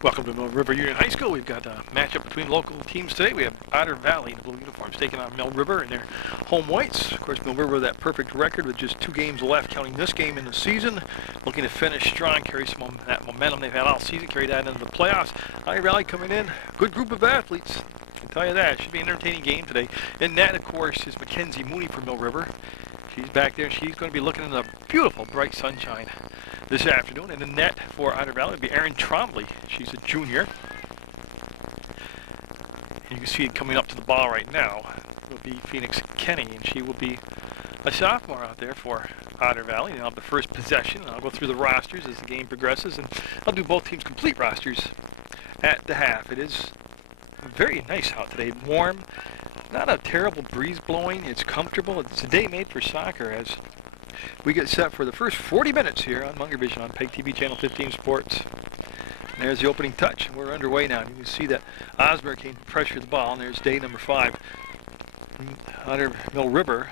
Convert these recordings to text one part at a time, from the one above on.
Welcome to Mill River Union High School. We've got a matchup between local teams today. We have Otter Valley in the blue uniforms taking on Mill River in their home whites. Of course, Mill River with that perfect record with just 2 games left, counting this game in the season. Looking to finish strong, carry some of that momentum they've had all season, carry that into the playoffs. Otter Valley coming in, good group of athletes. I can tell you that. It should be an entertaining game today. In that, of course, is Mackenzie Mooney from Mill River. She's back there, and she's going to be looking in the beautiful, bright sunshine this afternoon. And in net for Otter Valley will be Erin Trombley. She's a junior. You can see it coming up to the ball right now. Will be Phoenix Kenny, and she will be a sophomore out there for Otter Valley. And I'll have the first possession. I'll go through the rosters as the game progresses, and I'll do both teams' complete rosters at the half. It is very nice out today, warm. Not a terrible breeze blowing. It's comfortable. It's a day made for soccer as we get set for the first 40 minutes here on Munger Vision on PEGTV Channel 15 Sports. And there's the opening touch. We're underway now. You can see that Osmer came to pressure the ball, and there's day number 5. Otter Mill River,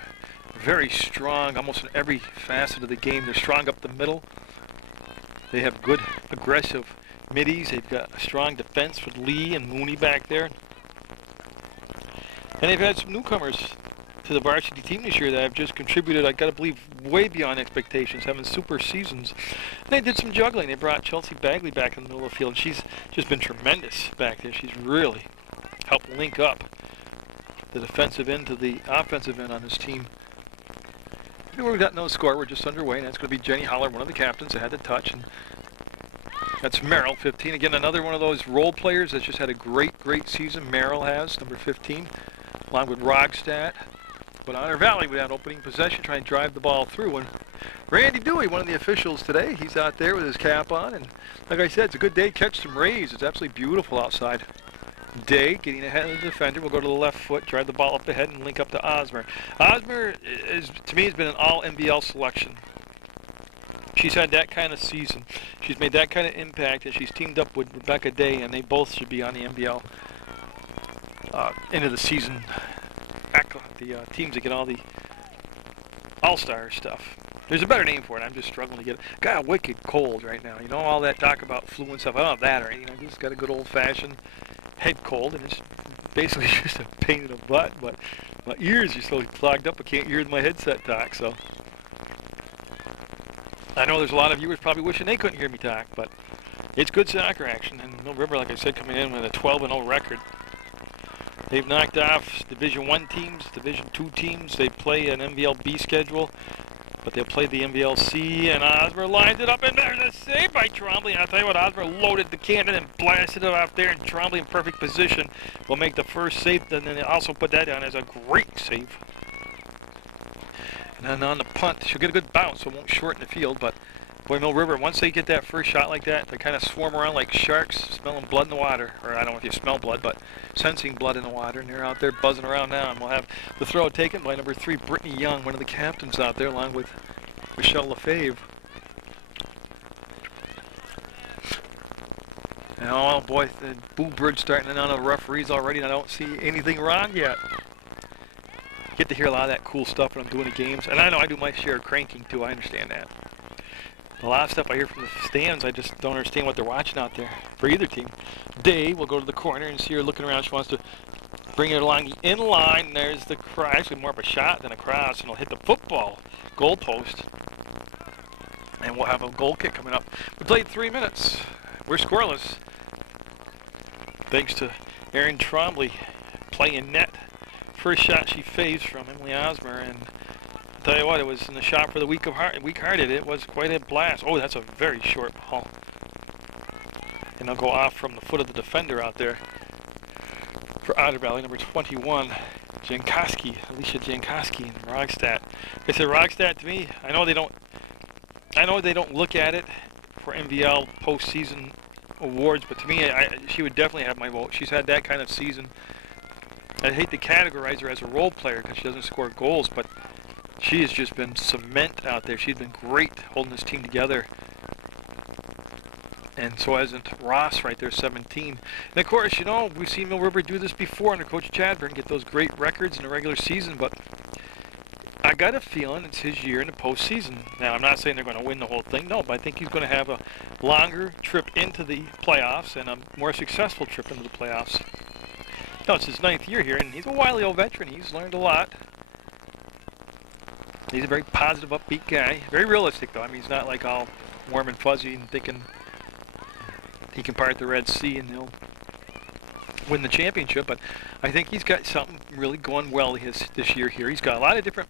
very strong almost in every facet of the game. They're strong up the middle. They have good aggressive middies. They've got a strong defense with Lee and Mooney back there. And they've had some newcomers to the varsity team this year that have just contributed, I gotta believe, way beyond expectations, having super seasons. And they did some juggling. They brought Chelsea Bagley back in the middle of the field. She's just been tremendous back there. She's really helped link up the defensive end to the offensive end on this team. We've got no score. We're just underway, and that's going to be Jenny Holler, one of the captains that had the touch. And that's Merrill, 15. Again, another one of those role players that's just had a great season. Merrill has, number 15, along with Rogstad. But Otter Valley with that opening possession, trying to drive the ball through. And Randy Dewey, one of the officials today, he's out there with his cap on. And like I said, it's a good day. Catch some rays. It's absolutely beautiful outside. Day getting ahead of the defender. We'll go to the left foot, drive the ball up ahead, and link up to Osmer. Osmer, to me, has been an all-NBL selection. She's had that kind of season. She's made that kind of impact, and she's teamed up with Rebecca Day, and they both should be on the NBL end of the season. The teams that get all the all-star stuff. There's a better name for it. I'm just struggling to get it. Got a wicked cold right now. You know, all that talk about flu and stuff. I don't have that or anything. I just got a good old-fashioned head cold, and it's basically just a pain in the butt. But my ears are so clogged up, I can't hear my headset talk. So I know there's a lot of viewers probably wishing they couldn't hear me talk, but it's good soccer action. And Mill River, like I said, coming in with a 12-0 record. They've knocked off Division I teams, Division II teams. They play an NBL B schedule, but they'll play the NBL C, and Osmer lined it up, and there's a save by Trombley. And I'll tell you what, Osmer loaded the cannon and blasted it off there, and Trombley in perfect position will make the first save, and then they also put that down as a great save. And then on the punt, she'll get a good bounce, so it won't shorten the field, but boy, Mill River, once they get that first shot like that, they kind of swarm around like sharks, smelling blood in the water. Or I don't know if you smell blood, but sensing blood in the water. And they're out there buzzing around now. And we'll have the throw taken by number 3, Brittany Young, one of the captains out there, along with Michelle Lefebvre. And oh boy, the boo bird's starting in on the referees already, and I don't see anything wrong yet. Get to hear a lot of that cool stuff when I'm doing the games. And I know I do my share of cranking too, I understand that. A lot of stuff I hear from the stands, I just don't understand what they're watching out there for either team. Day will go to the corner and see her looking around. She wants to bring it along the in line. There's the cross, actually more of a shot than a cross, and it'll hit the football goal post. And we'll have a goal kick coming up. We played 3 minutes. We're scoreless. Thanks to Erin Trombley playing net. First shot she faced from Emily Osmer, and I'll tell you what, it was in the shot for the weak-hearted. It was quite a blast. Oh, that's a very short ball. And they'll go off from the foot of the defender out there for Otter Valley, number 21, Jankowski, Alicia Jankowski, and Rogstad. They said Rogstad to me. I know they don't look at it for NBL postseason awards, but to me, she would definitely have my vote. She's had that kind of season. I hate to categorize her as a role player because she doesn't score goals, but she has just been cement out there. She's been great holding this team together. And so hasn't Ross right there, 17. And of course, you know, we've seen Mill River do this before under Coach Chadburn, get those great records in the regular season, but I I've got a feeling it's his year in the postseason. Now, I'm not saying they're going to win the whole thing, no, but I think he's going to have a longer trip into the playoffs and a more successful trip into the playoffs. No, it's his 9th year here, and he's a wily old veteran. He's learned a lot. He's a very positive, upbeat guy. Very realistic, though. I mean, he's not like all warm and fuzzy and thinking he can part the Red Sea and he'll win the championship. But I think he's got something really going well this year here. He's got a lot of different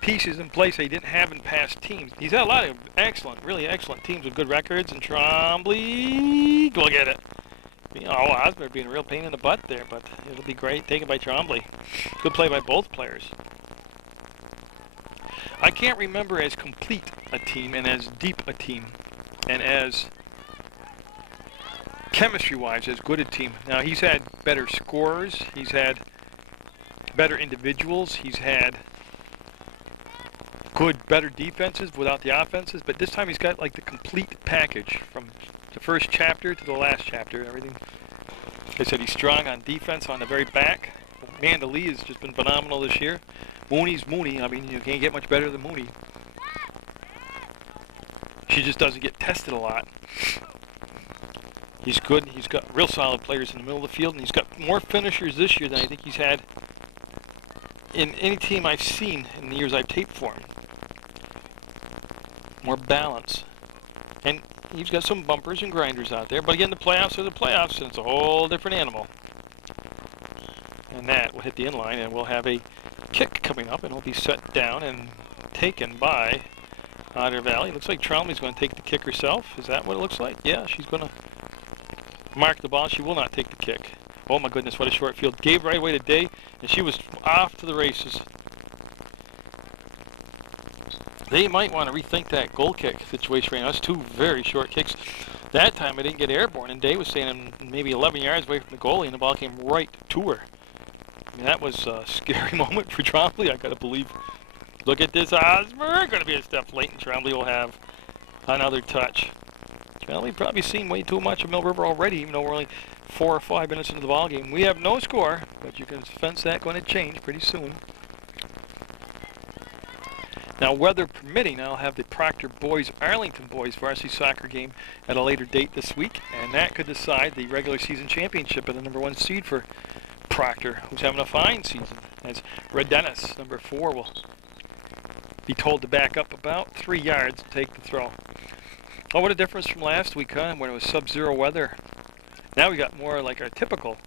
pieces in place that he didn't have in past teams. He's had a lot of excellent, really excellent teams with good records, and Trombley, go get it. You know, Osmer being a real pain in the butt there, but it'll be great. Taken by Trombley. Good play by both players. I can't remember as complete a team and as deep a team and as chemistry-wise as good a team. Now, he's had better scorers. He's had better individuals. He's had better defenses without the offenses. But this time he's got like the complete package from the first chapter to the last chapter. Everything. Like I said, he's strong on defense on the very back. Amanda Lee has just been phenomenal this year. Mooney's Mooney. I mean, you can't get much better than Mooney. She just doesn't get tested a lot. He's good. He's got real solid players in the middle of the field, and he's got more finishers this year than I think he's had in any team I've seen in the years I've taped for him. More balance. And he's got some bumpers and grinders out there. But again, the playoffs are the playoffs, and it's a whole different animal. And that will hit the inline, and we'll have a kick coming up, and it'll be set down and taken by Otter Valley. Looks like Trombley's going to take the kick herself. Is that what it looks like? Yeah, she's going to mark the ball. She will not take the kick. Oh my goodness, what a short field. Gave right away to Day, and she was off to the races. They might want to rethink that goal kick situation right now. That's two very short kicks. That time I didn't get airborne, and Day was standing maybe 11 yards away from the goalie, and the ball came right to her. I mean, that was a scary moment for Trombley, I gotta believe. Look at this, Osmer. Gonna be a step late, and Trombley will have another touch. Well, we've probably seen way too much of Mill River already, even though we're only 4 or 5 minutes into the ball game. We have no score, but you can sense that going to change pretty soon. Now, weather permitting, I'll have the Proctor boys, Arlington boys varsity soccer game at a later date this week, and that could decide the regular season championship and the #1 seed for Proctor, who's having a fine season, as Red Dennis, number 4, will be told to back up about 3 yards and take the throw. Oh, what a difference from last week, huh, when it was sub-zero weather. Now we got more like our typical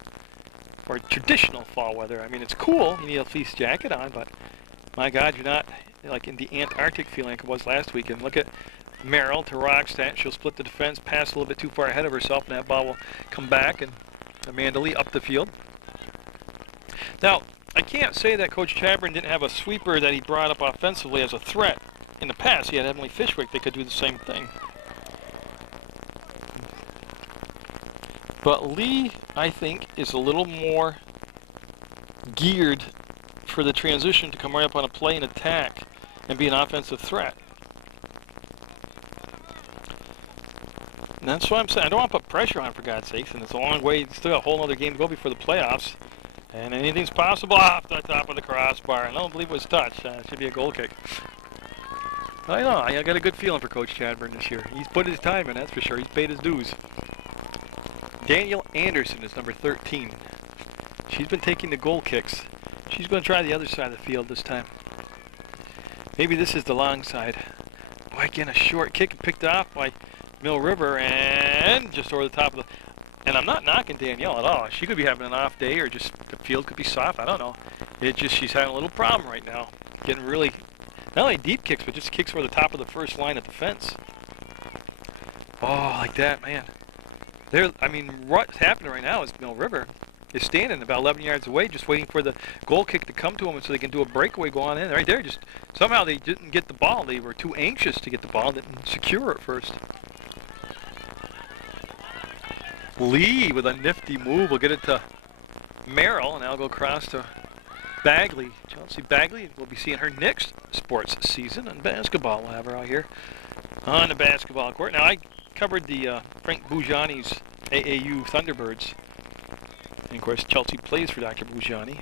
or traditional fall weather. I mean, it's cool, you need a fleece jacket on, but my God, you're not like in the Antarctic feeling like it was last week. And look at Merrill to Rockstadt. She'll split the defense, pass a little bit too far ahead of herself, and that ball will come back, and Amanda Lee up the field. Now, I can't say that Coach Chabron didn't have a sweeper that he brought up offensively as a threat. In the past, he had Emily Fishwick that could do the same thing. But Lee, I think, is a little more geared for the transition to come right up on a play and attack and be an offensive threat. And that's what I'm saying. I don't want to put pressure on, for God's sakes, and it's a long way. Still got a whole other game to go before the playoffs. And anything's possible off the top of the crossbar. I don't believe it was touched. It should be a goal kick. I know. I got a good feeling for Coach Chadburn this year. He's put his time in, that's for sure. He's paid his dues. Daniel Anderson is number 13. She's been taking the goal kicks. She's going to try the other side of the field this time. Maybe this is the long side. Boy, again, a short kick picked off by Mill River and just over the top of the... And I'm not knocking Danielle at all. She could be having an off day, or just the field could be soft. I don't know. It just, she's having a little problem right now. Getting really, not only deep kicks, but just kicks over the top of the first line of defense. Oh, like that, man. I mean, what's happening right now is Mill River is standing about 11 yards away, just waiting for the goal kick to come to them so they can do a breakaway, go on in. Right there, just somehow they didn't get the ball. They were too anxious to get the ball, didn't secure it first. Lee with a nifty move will get it to Merrill, and I'll go across to Bagley. Chelsea Bagley will be seeing her next sports season in basketball. We'll have her out here on the basketball court. Now, I covered the Frank Bujani's AAU Thunderbirds. And, of course, Chelsea plays for Dr. Bujani.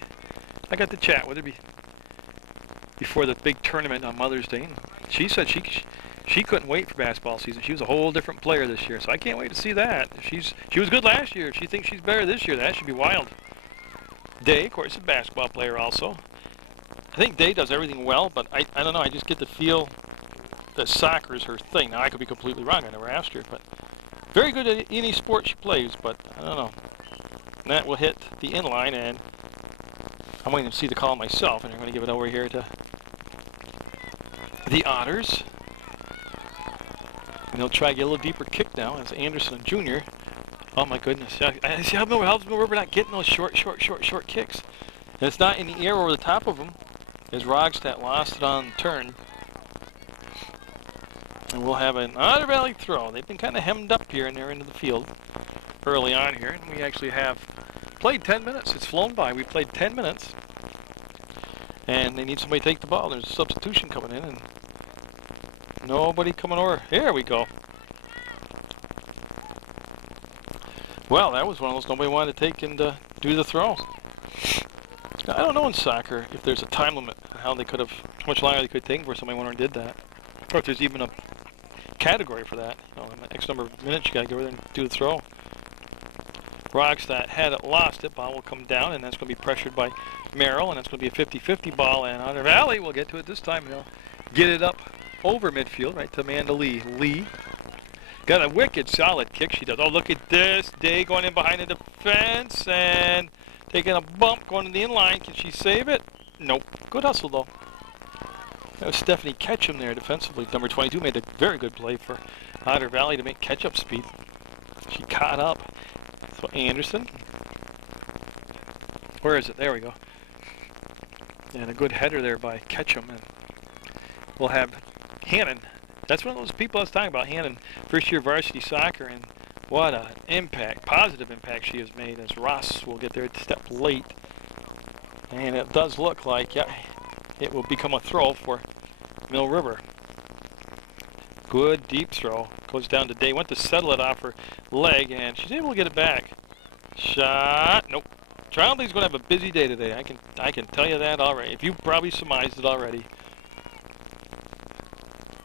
I got to chat with her before the big tournament on Mother's Day. And she said she couldn't wait for basketball season. She was a whole different player this year, so I can't wait to see that. She was good last year. If she thinks she's better this year, that should be wild. Day, of course, is a basketball player also. I think Day does everything well, but I don't know. I just get the feel that soccer is her thing. Now, I could be completely wrong. I never asked her, but very good at any sport she plays, but I don't know. And that will hit the inline, and I'm waiting to see the call myself, and I'm going to give it over here to the Otters. And they'll try to get a little deeper kick now as Anderson Jr. Oh my goodness. I see how Mill River not getting those short kicks. And it's not in the air over the top of them, as Rogstad lost it on the turn. And we'll have an Otter Valley throw. They've been kind of hemmed up here and they're into the field early on here. And we actually have played 10 minutes. It's flown by. We played 10 minutes. And they need somebody to take the ball. There's a substitution coming in. And nobody coming over. Here we go. Well, that was one of those nobody wanted to take and do the throw. Now, I don't know in soccer if there's a time limit on how much longer they could take before somebody went over and did that. Or if there's even a category for that. You know, in the X number of minutes, you got to go over there and do the throw. Rogstad had it, lost it. Ball will come down, and that's going to be pressured by Merrill, and that's going to be a 50-50 ball. And Otter Valley will get to it this time. They'll get it up over midfield, right to Amanda Lee. Lee got a wicked solid kick she does. Oh, look at this. Day going in behind the defense and taking a bump going to the inline. Can she save it? Nope. Good hustle, though. That was Stephanie Ketchum there defensively. Number 22 made a very good play for Otter Valley to make catch-up speed. She caught up. So Anderson. Where is it? There we go. And a good header there by Ketchum. And we'll have Hannon. That's one of those people I was talking about. Hannon, first year varsity soccer, and what an impact, positive impact she has made as Ross will get there a step late. And it does look like, yeah, it will become a throw for Mill River. Good deep throw. Goes down to Day. Went to settle it off her leg, and she's able to get it back. Shot. Nope. Trombley's going to have a busy day today. I can tell you that already. If you probably surmised it already.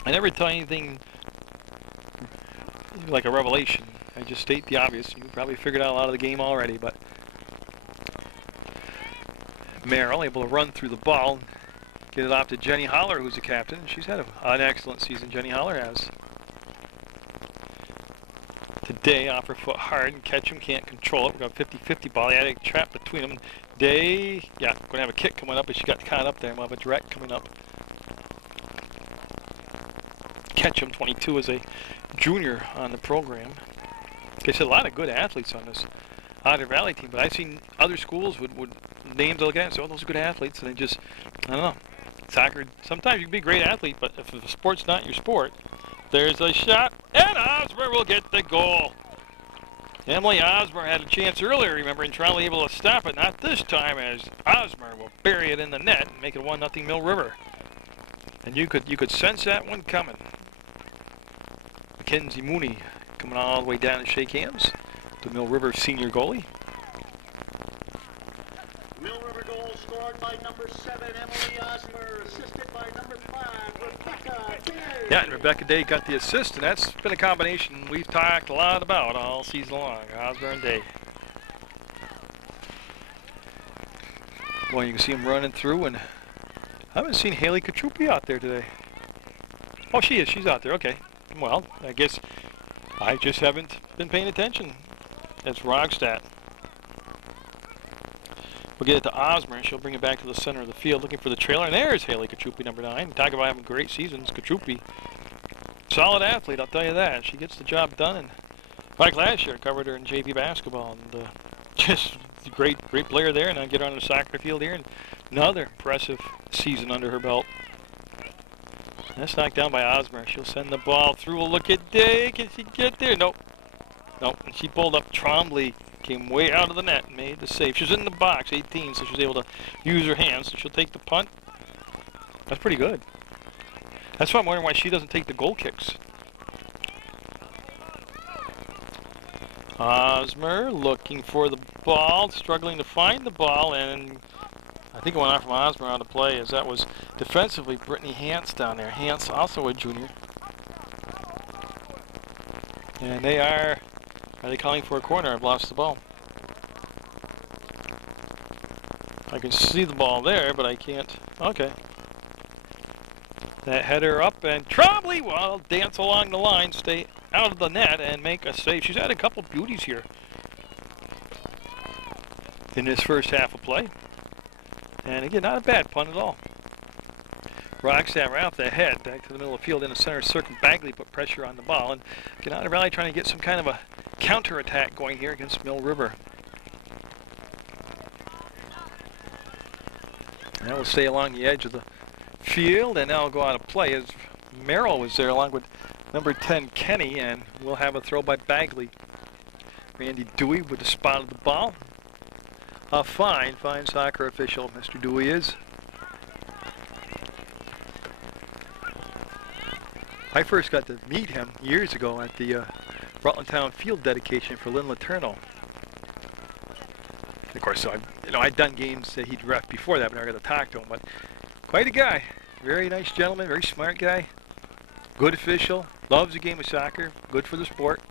I never tell anything like a revelation. I just state the obvious. You probably figured out a lot of the game already, but Merrill able to run through the ball, get it off to Jenny Holler, who's the captain. She's had an excellent season, Jenny Holler has. Today, off her foot hard, and Ketchum can't control it. We've got a 50-50 ball. They had a trap between them. Day, yeah, going to have a kick coming up, but she got caught up there. We'll have a direct coming up. Ketchum, 22, is a junior on the program. They said a lot of good athletes on this Otter Valley team, but I've seen other schools would names to look at and say, oh, those are good athletes, and they just, I don't know. Soccer, sometimes you can be a great athlete, but if the sport's not your sport, there's a shot, and Osmer will get the goal. Emily Osmer had a chance earlier, remember, and Trombley able to stop it. Not this time, as Osmer will bury it in the net and make it 1-0 Mill River. And you could sense that one coming. Mackenzie Mooney coming all the way down to shake hands. The Mill River senior goalie. Mill River goal scored by number 7, Emily Osmer, assisted by number 5, Rebecca Day. Yeah, and Rebecca Day got the assist, and that's been a combination we've talked a lot about all season long, Osmer and Day. Well, you can see him running through, and I haven't seen Haley Katrupi out there today. Oh, she is. She's out there. Okay. Well, I guess I just haven't been paying attention. That's Rogstad. We'll get it to Osmer, and she'll bring it back to the center of the field, looking for the trailer. And there's Haley Katrupi, number 9. Talk about having great seasons. Katrupi, solid athlete, I'll tell you that. She gets the job done. And like last year, I covered her in JV basketball, and just a great player there. And I get her on the soccer field here, and another impressive season under her belt. That's knocked down by Osmer. She'll send the ball through. We'll look at Day. Can she get there? Nope. Nope. And she pulled up. Trombley came way out of the net and made the save. She was in the box, 18, so she was able to use her hands. So she'll take the punt. That's pretty good. That's why I'm wondering why she doesn't take the goal kicks. Osmer looking for the ball, struggling to find the ball, and I think it went off from Osmer on the play, as that was Defensively, Brittany Hance down there. Hance, also a junior. And they are they calling for a corner? I've lost the ball. I can see the ball there, but I can't. Okay. That header up, and Trombley will dance along the line, stay out of the net, and make a save. She's had a couple beauties here in this first half of play. And again, not a bad punt at all. Rocks that right off the head, back to the middle of the field in the center circle. Bagley put pressure on the ball, and Otter Valley trying to get some kind of a counter-attack going here against Mill River. That will stay along the edge of the field, and now will go out of play as Merrill was there along with number 10 Kenny, and we'll have a throw by Bagley. Randy Dewey with the spot of the ball. A fine soccer official, Mr. Dewey is. I first got to meet him years ago at the Rutland Town field dedication for Lynn Laterno. Of course, so I'd done games that he'd ref before that, but I never got to talk to him. But quite a guy, very nice gentleman, very smart guy, good official, loves the game of soccer, good for the sport.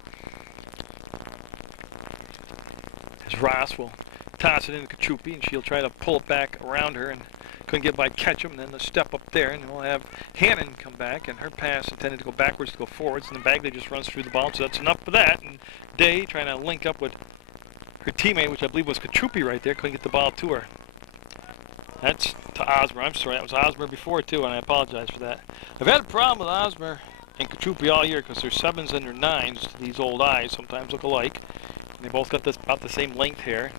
As Ross will toss it into Kachupi, and she'll try to pull it back around her, and couldn't get by Ketchum, and then the step up there, and we'll have Hannon come back, and her pass intended to go backwards to go forwards, and then Bagley just runs through the ball, so that's enough for that. And Day trying to link up with her teammate, which I believe was Kachupi right there, couldn't get the ball to her. That's to Osmer. I'm sorry, that was Osmer before too, and I apologize for that. I've had a problem with Osmer and Kachupi all year because their 7s and their 9s, these old eyes, sometimes look alike. And they both got about the same length hair.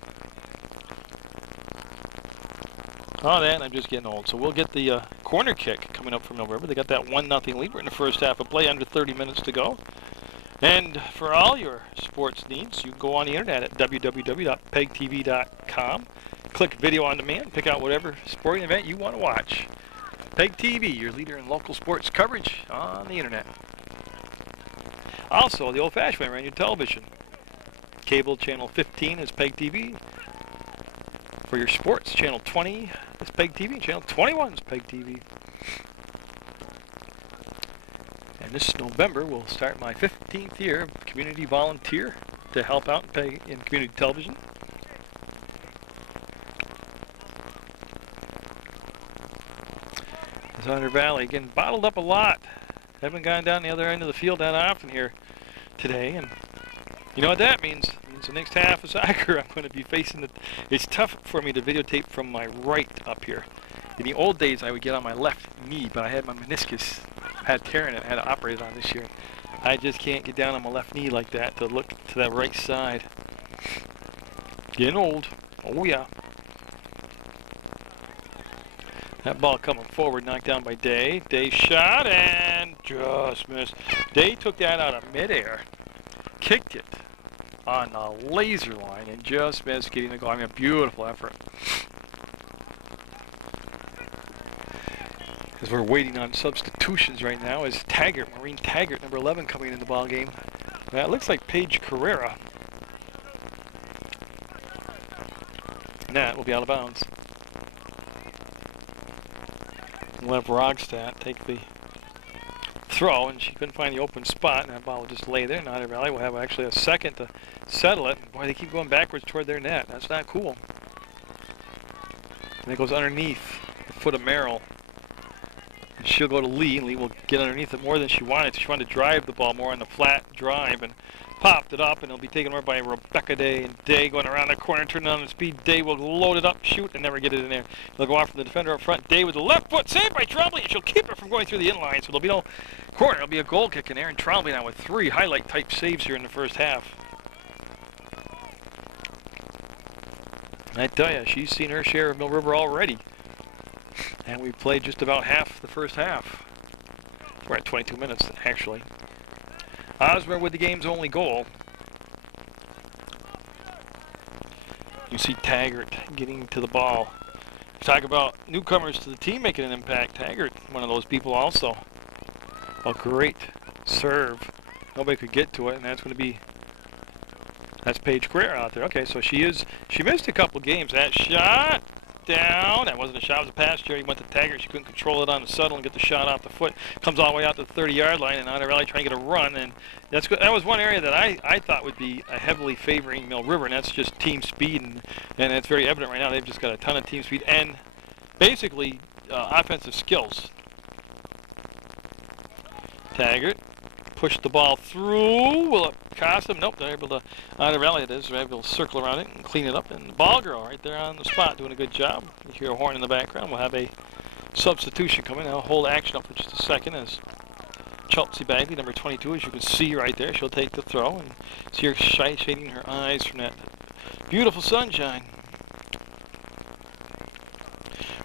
Oh, then I'm just getting old. So we'll get the corner kick coming up from Mill River. They got that 1-0 lead. We're in the first half of play, under 30 minutes to go. And for all your sports needs, you can go on the internet at www.pegtv.com. Click video on demand, pick out whatever sporting event you want to watch. Peg TV, your leader in local sports coverage on the internet. Also, the old-fashioned way around your television. Cable channel 15 is Peg TV. For your sports, channel 20 is Peg TV. Channel 21 is Peg TV. And this November will start my 15th year of community volunteer to help out in community television. Otter Valley, again, bottled up a lot. Haven't gone down the other end of the field that often here today. And you know what that means? It means the next half of soccer I'm going to be facing it's tough for me to videotape from my right up here. In the old days, I would get on my left knee, but I had my meniscus, had tear in it, I had to operate on this year. I just can't get down on my left knee like that to look to that right side. Getting old. Oh, yeah. That ball coming forward, knocked down by Day. Day shot and just missed. Day took that out of midair, kicked it on the laser line, and just missed getting the goal. I mean, a beautiful effort. As we're waiting on substitutions right now, is Taggart, Maureen Taggart, number 11, coming in the ball game. That looks like Paige Carrera. And that will be out of bounds. We'll have Rogstad take the throw, and she couldn't find the open spot, and that ball will just lay there. Otter Valley will have actually a second to settle it. Boy, they keep going backwards toward their net. That's not cool. And it goes underneath the foot of Merrill. And she'll go to Lee, and Lee will get underneath it more than she wanted. She wanted to drive the ball more on the flat drive, and popped it up, and it'll be taken over by Rebecca Day. And Day going around the corner, turning on the speed. Day will load it up, shoot, and never get it in there. They'll go off from the defender up front. Day with the left foot, saved by Trombley, and she'll keep it from going through the inline. So there'll be no corner. It'll be a goal kick in there. And Trombley now with 3 highlight-type saves here in the first half. I tell you, she's seen her share of Mill River already. And we played just about half the first half. We're at 22 minutes, actually. Osmer with the game's only goal. You see Taggart getting to the ball. Talk about newcomers to the team making an impact. Taggart, one of those people also. A great serve. Nobody could get to it, and that's going to be... That's Paige Carrera out there. Okay, so she missed a couple games. That shot down. That wasn't a shot, it was a pass. Jerry went to Taggart. She couldn't control it on the subtle and get the shot off the foot. Comes all the way out to the 30-yard line, and Otter trying to get a run. And that's good. That was one area that I thought would be heavily favoring Mill River, and that's just team speed. And it's very evident right now. They've just got a ton of team speed and basically offensive skills. Taggart pushed the ball through. Will it cost them? Nope, they're able to, Otter Valley it is, they're able to circle around it and clean it up. And the ball girl right there on the spot doing a good job. You hear a horn in the background. We'll have a substitution coming. I'll hold action up for just a second as Chelsea Bagley, number 22, as you can see right there. She'll take the throw and see her shading her eyes from that beautiful sunshine.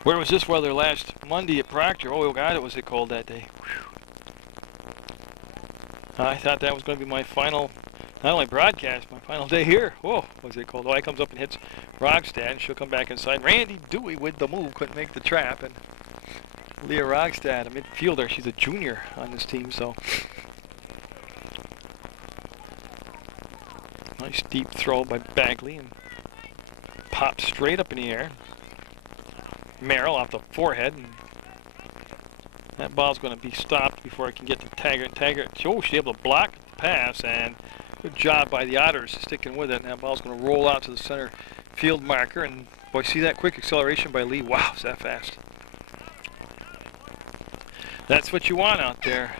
Where was this weather last Monday at Proctor? Oh God, was it cold that day. Whew. I thought that was going to be my final, not only broadcast, my final day here. Whoa, was it cold? Oh, he comes up and hits Rogstad, and she'll come back inside. Randy Dewey with the move, couldn't make the trap. And Leah Rogstad, a midfielder, she's a junior on this team, so. Nice deep throw by Bagley, and pops straight up in the air. Merrill off the forehead, and that ball's going to be stopped before it can get to Taggart. Taggart, oh, she's able to block the pass, and good job by the Otters sticking with it. And that ball's going to roll out to the center field marker. And boy, see that quick acceleration by Lee. Wow, is that fast? That's what you want out there.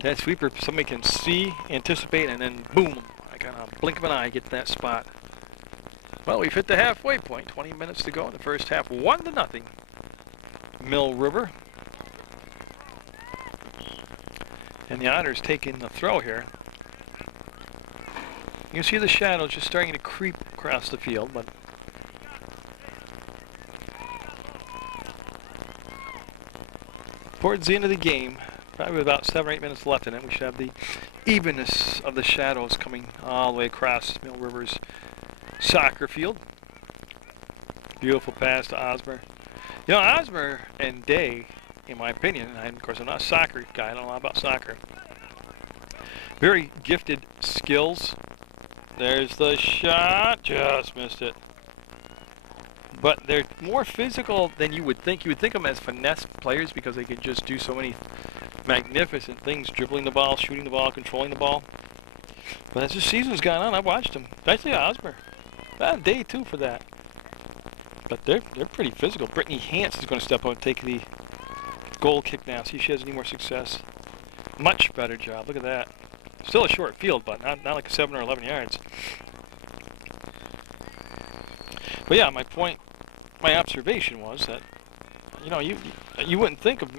That sweeper, somebody can see, anticipate, and then boom, like on a blink of an eye, get to that spot. Well, we've hit the halfway point. 20 minutes to go in the first half. 1-0. Mill River. And the Otters taking the throw here. You can see the shadows just starting to creep across the field, but towards the end of the game, probably with about 7 or 8 minutes left in it, we should have the evenness of the shadows coming all the way across Mill River's soccer field. Beautiful pass to Osmer. You know, Osmer and Day, in my opinion, and of course I'm not a soccer guy, I don't know a lot about soccer. Very gifted skills. There's the shot, just missed it. But they're more physical than you would think. You would think of them as finesse players because they could just do so many magnificent things, dribbling the ball, shooting the ball, controlling the ball. But as the season's gone on, I've watched them, especially Osmer. Day too for that. But they're pretty physical. Brittany Hance is going to step up and take the goal kick now. See if she has any more success. Much better job. Look at that. Still a short field, but not like 7 or 11 yards. But yeah, my point, my observation was that, you know, you wouldn't think of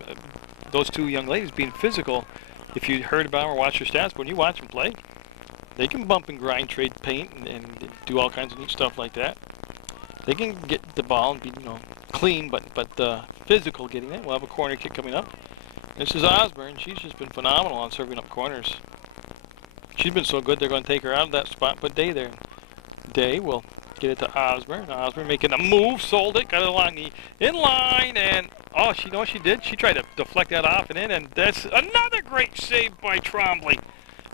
those two young ladies being physical if you heard about them or watched their stats. But when you watch them play, they can bump and grind, trade paint, and do all kinds of neat stuff like that. They can get the ball and be, you know, clean, but physical getting it. We'll have a corner kick coming up. This is Osborne. She's just been phenomenal on serving up corners. She's been so good, they're going to take her out of that spot, put Day there. Day will get it to Osborne. Osborne making a move, sold it, got it along the in-line, and oh, you know what she did? She tried to deflect that off and in, and that's another great save by Trombley.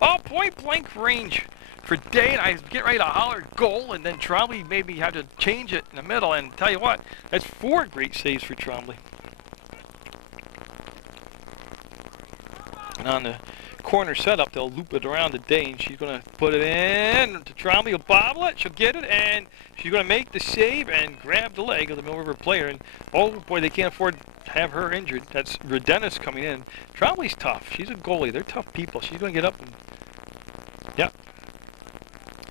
Oh, point-blank range for Day, and I get ready to holler goal, and then Trombley maybe have to change it in the middle, and tell you what, that's 4 great saves for Trombley. And on the corner setup, they'll loop it around to Day, and she's going to put it in to Trombley. Will bobble it, she'll get it, and she's going to make the save and grab the leg of the Mill River player. And oh boy, they can't afford to have her injured. That's Redenis coming in. Trombley's tough. She's a goalie. They're tough people. She's going to get up and yeah,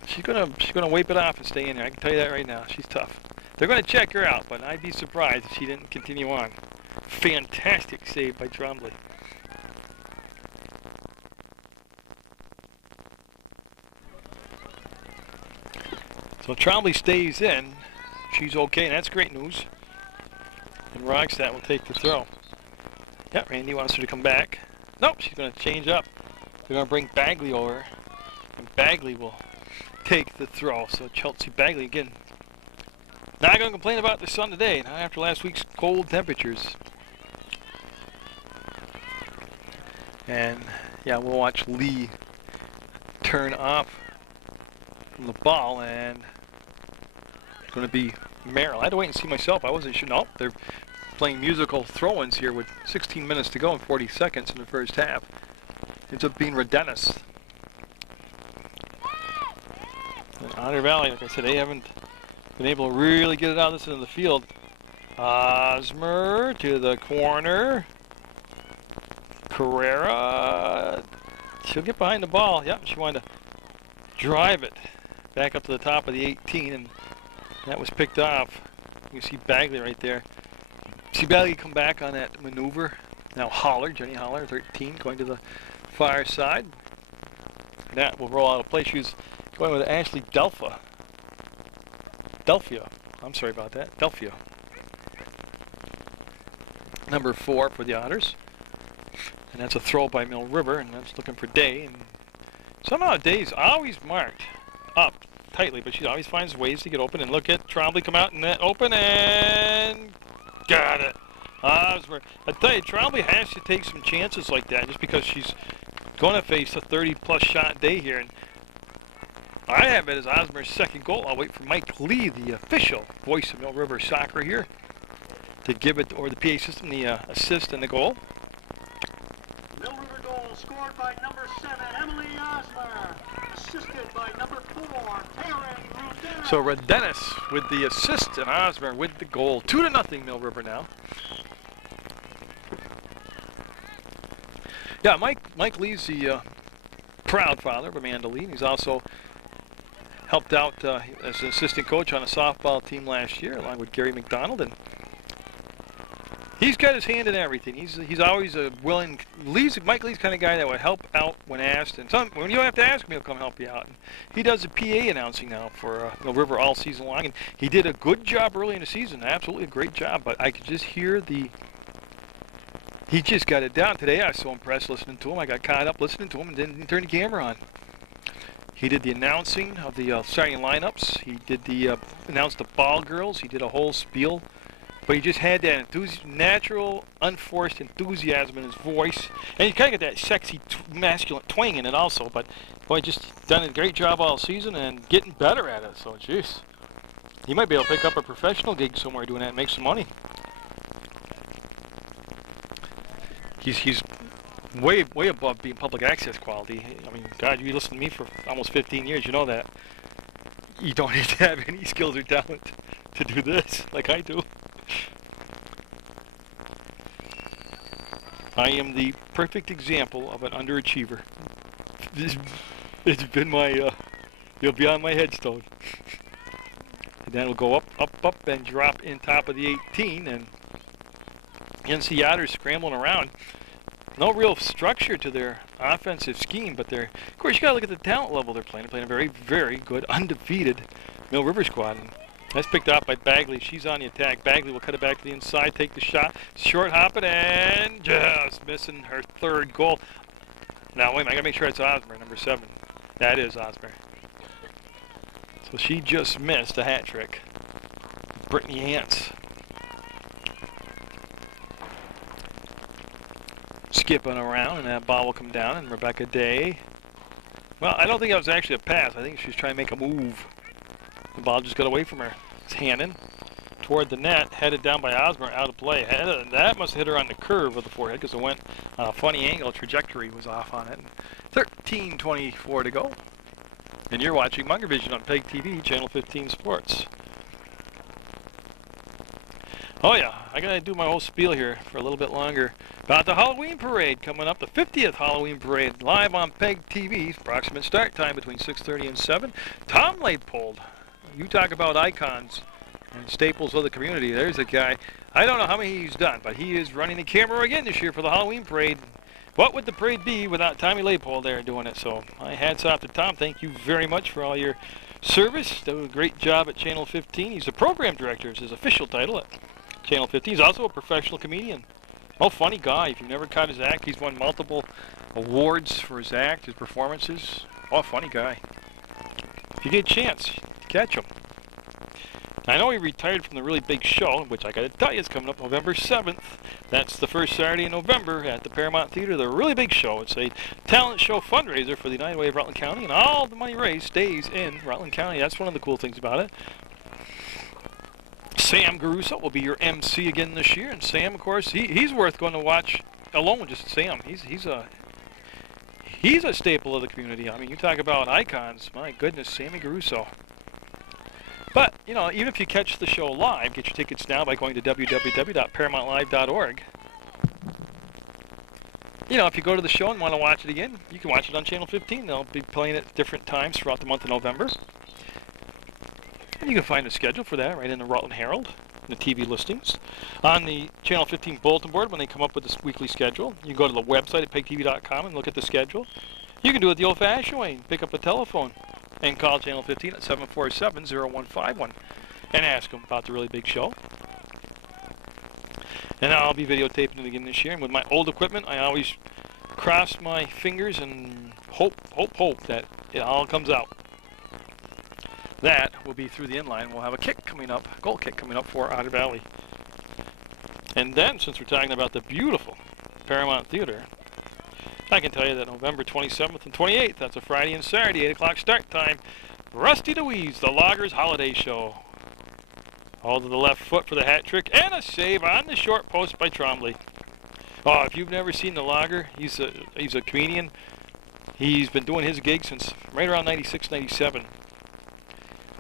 she's gonna wipe it off and stay in there. I can tell you that right now. She's tough. They're going to check her out, but I'd be surprised if she didn't continue on. Fantastic save by Trombley. So Trombley stays in. She's okay, and that's great news. And Rogstad will take the throw. Yeah, Randy wants her to come back. Nope, she's going to change up. They're going to bring Bagley over, and Bagley will take the throw. So Chelsea Bagley again. Not going to complain about the sun today, not after last week's cold temperatures. And yeah, we'll watch Lee turn off from the ball, and it's going to be Merrill. I had to wait and see myself. I wasn't sure. Nope, they're playing musical throw-ins here with 16 minutes to go and 40 seconds in the first half. Ends up being Redenis. And Otter Valley, like I said, they haven't been able to really get it out of this into the field. Osmer to the corner. Carrera. She'll get behind the ball. Yep, she wanted to drive it back up to the top of the 18, and that was picked off. You see Bagley right there. See Bagley come back on that maneuver. Now Holler, Jenny Holler, 13, going to the far side. That will roll out of play. She's going with Ashley Delphia. I'm sorry about that. Delphia. Number 4 for the Otters. And that's a throw by Mill River, and that's looking for Day. And somehow Day's always marked up tightly, but she always finds ways to get open. And look at Trombley come out and net open, and got it. I tell you, Trombley has to take some chances like that just because she's going to face a 30-plus shot Day here. And I have it as Osmer's second goal. I'll wait for Mike Lee, the official voice of Mill River Soccer here, to give it, or the PA system, the assist and the goal. Mill River goal scored by number 7, Emily Osmer. Assisted by number 4, Taryn Rudenis. So Redenis with the assist and Osmer with the goal. 2-0 Mill River now. Yeah, Mike Lee's the proud father of Amanda Lee. He's also helped out as an assistant coach on a softball team last year, along with Gary McDonald, and he's got his hand in everything. He's always a willing. Mike Lee's the kind of guy that would help out when asked, and when you don't have to ask him, he'll come help you out. And he does the PA announcing now for Mill River all season long, and he did a good job early in the season, absolutely a great job. But I could just hear he just got it down today. I was so impressed listening to him. I got caught up listening to him and didn't turn the camera on. He did the announcing of the starting lineups. He did the announced the ball girls. He did a whole spiel. But he just had that natural, unforced enthusiasm in his voice. And you kind of get that sexy, masculine twang in it also. But, boy, just done a great job all season and getting better at it. So, jeez. He might be able to pick up a professional gig somewhere doing that and make some money. He's way above being public access quality. I mean, God, you listen to me for almost 15 years. You know that. You don't need to have any skills or talent to do this like I do. I am the perfect example of an underachiever. It's been my, you'll be on my headstone. And then it'll go up, and drop in top of the 18, and NC Otters scrambling around. No real structure to their offensive scheme, but of course, you got to look at the talent level they're playing. They're playing a very, very good, undefeated Mill River squad. And that's picked up by Bagley. She's on the attack. Bagley will cut it back to the inside, take the shot, short hop it, and just missing her third goal. Now, wait a minute, I got to make sure it's Osmer, number 7. That is Osmer. So she just missed a hat trick. Brittany Hance. Skipping around, and that ball will come down, and Rebecca Day. Well, I don't think that was actually a pass. I think she was trying to make a move. The ball just got away from her. It's Hannon toward the net, headed down by Osmer, out of play. That must have hit her on the curve of the forehead because it went on a funny angle. Trajectory was off on it. 13:24 to go. And you're watching Munger Vision on PEGTV, Channel 15 Sports. Oh yeah, I gotta do my whole spiel here for a little bit longer about the Halloween parade coming up, the 50th Halloween parade, live on PEG TV. Approximate start time between 6:30 and 7. Tom Leipold, you talk about icons and staples of the community. There's a guy. I don't know how many he's done, but he is running the camera again this year for the Halloween parade. What would the parade be without Tommy Leipold there doing it? So my hats off to Tom. Thank you very much for all your service. Did a great job at Channel 15. He's the program director. It's his official title at Channel 15. He's also a professional comedian. Oh, funny guy. If you've never caught his act, he's won multiple awards for his act, his performances. Oh, funny guy. If you get a chance, catch him. I know he retired from the really big show, which I got to tell you is coming up November 7th. That's the first Saturday in November at the Paramount Theater, the really big show. It's a talent show fundraiser for the United Way of Rutland County, and all the money raised stays in Rutland County. That's one of the cool things about it. Sam Garuso will be your MC again this year, and Sam, of course, he's worth going to watch alone. Just Sam, he's a staple of the community. I mean, you talk about icons. My goodness, Sammy Garuso. But you know, even if you catch the show live, get your tickets now by going to www.paramountlive.org. You know, if you go to the show and want to watch it again, you can watch it on Channel 15. They'll be playing it at different times throughout the month of November. And you can find a schedule for that right in the Rutland Herald, in the TV listings. On the Channel 15 bulletin board, when they come up with this weekly schedule, you can go to the website at PEGTV.com and look at the schedule. You can do it the old-fashioned way. Pick up a telephone and call Channel 15 at 747-0151 and ask them about the really big show. And I'll be videotaping it again this year. And with my old equipment, I always cross my fingers and hope that it all comes out. That will be through the inline. We'll have a kick coming up, a goal kick coming up for Otter Valley. And then, since we're talking about the beautiful Paramount Theater, I can tell you that November 27th and 28th, that's a Friday and Saturday, 8 o'clock start time, Rusty DeWeese, the Loggers Holiday Show. All to the left foot for the hat trick, and a save on the short post by Trombley. Oh, if you've never seen the Logger, he's a comedian. He's been doing his gig since right around 96, 97.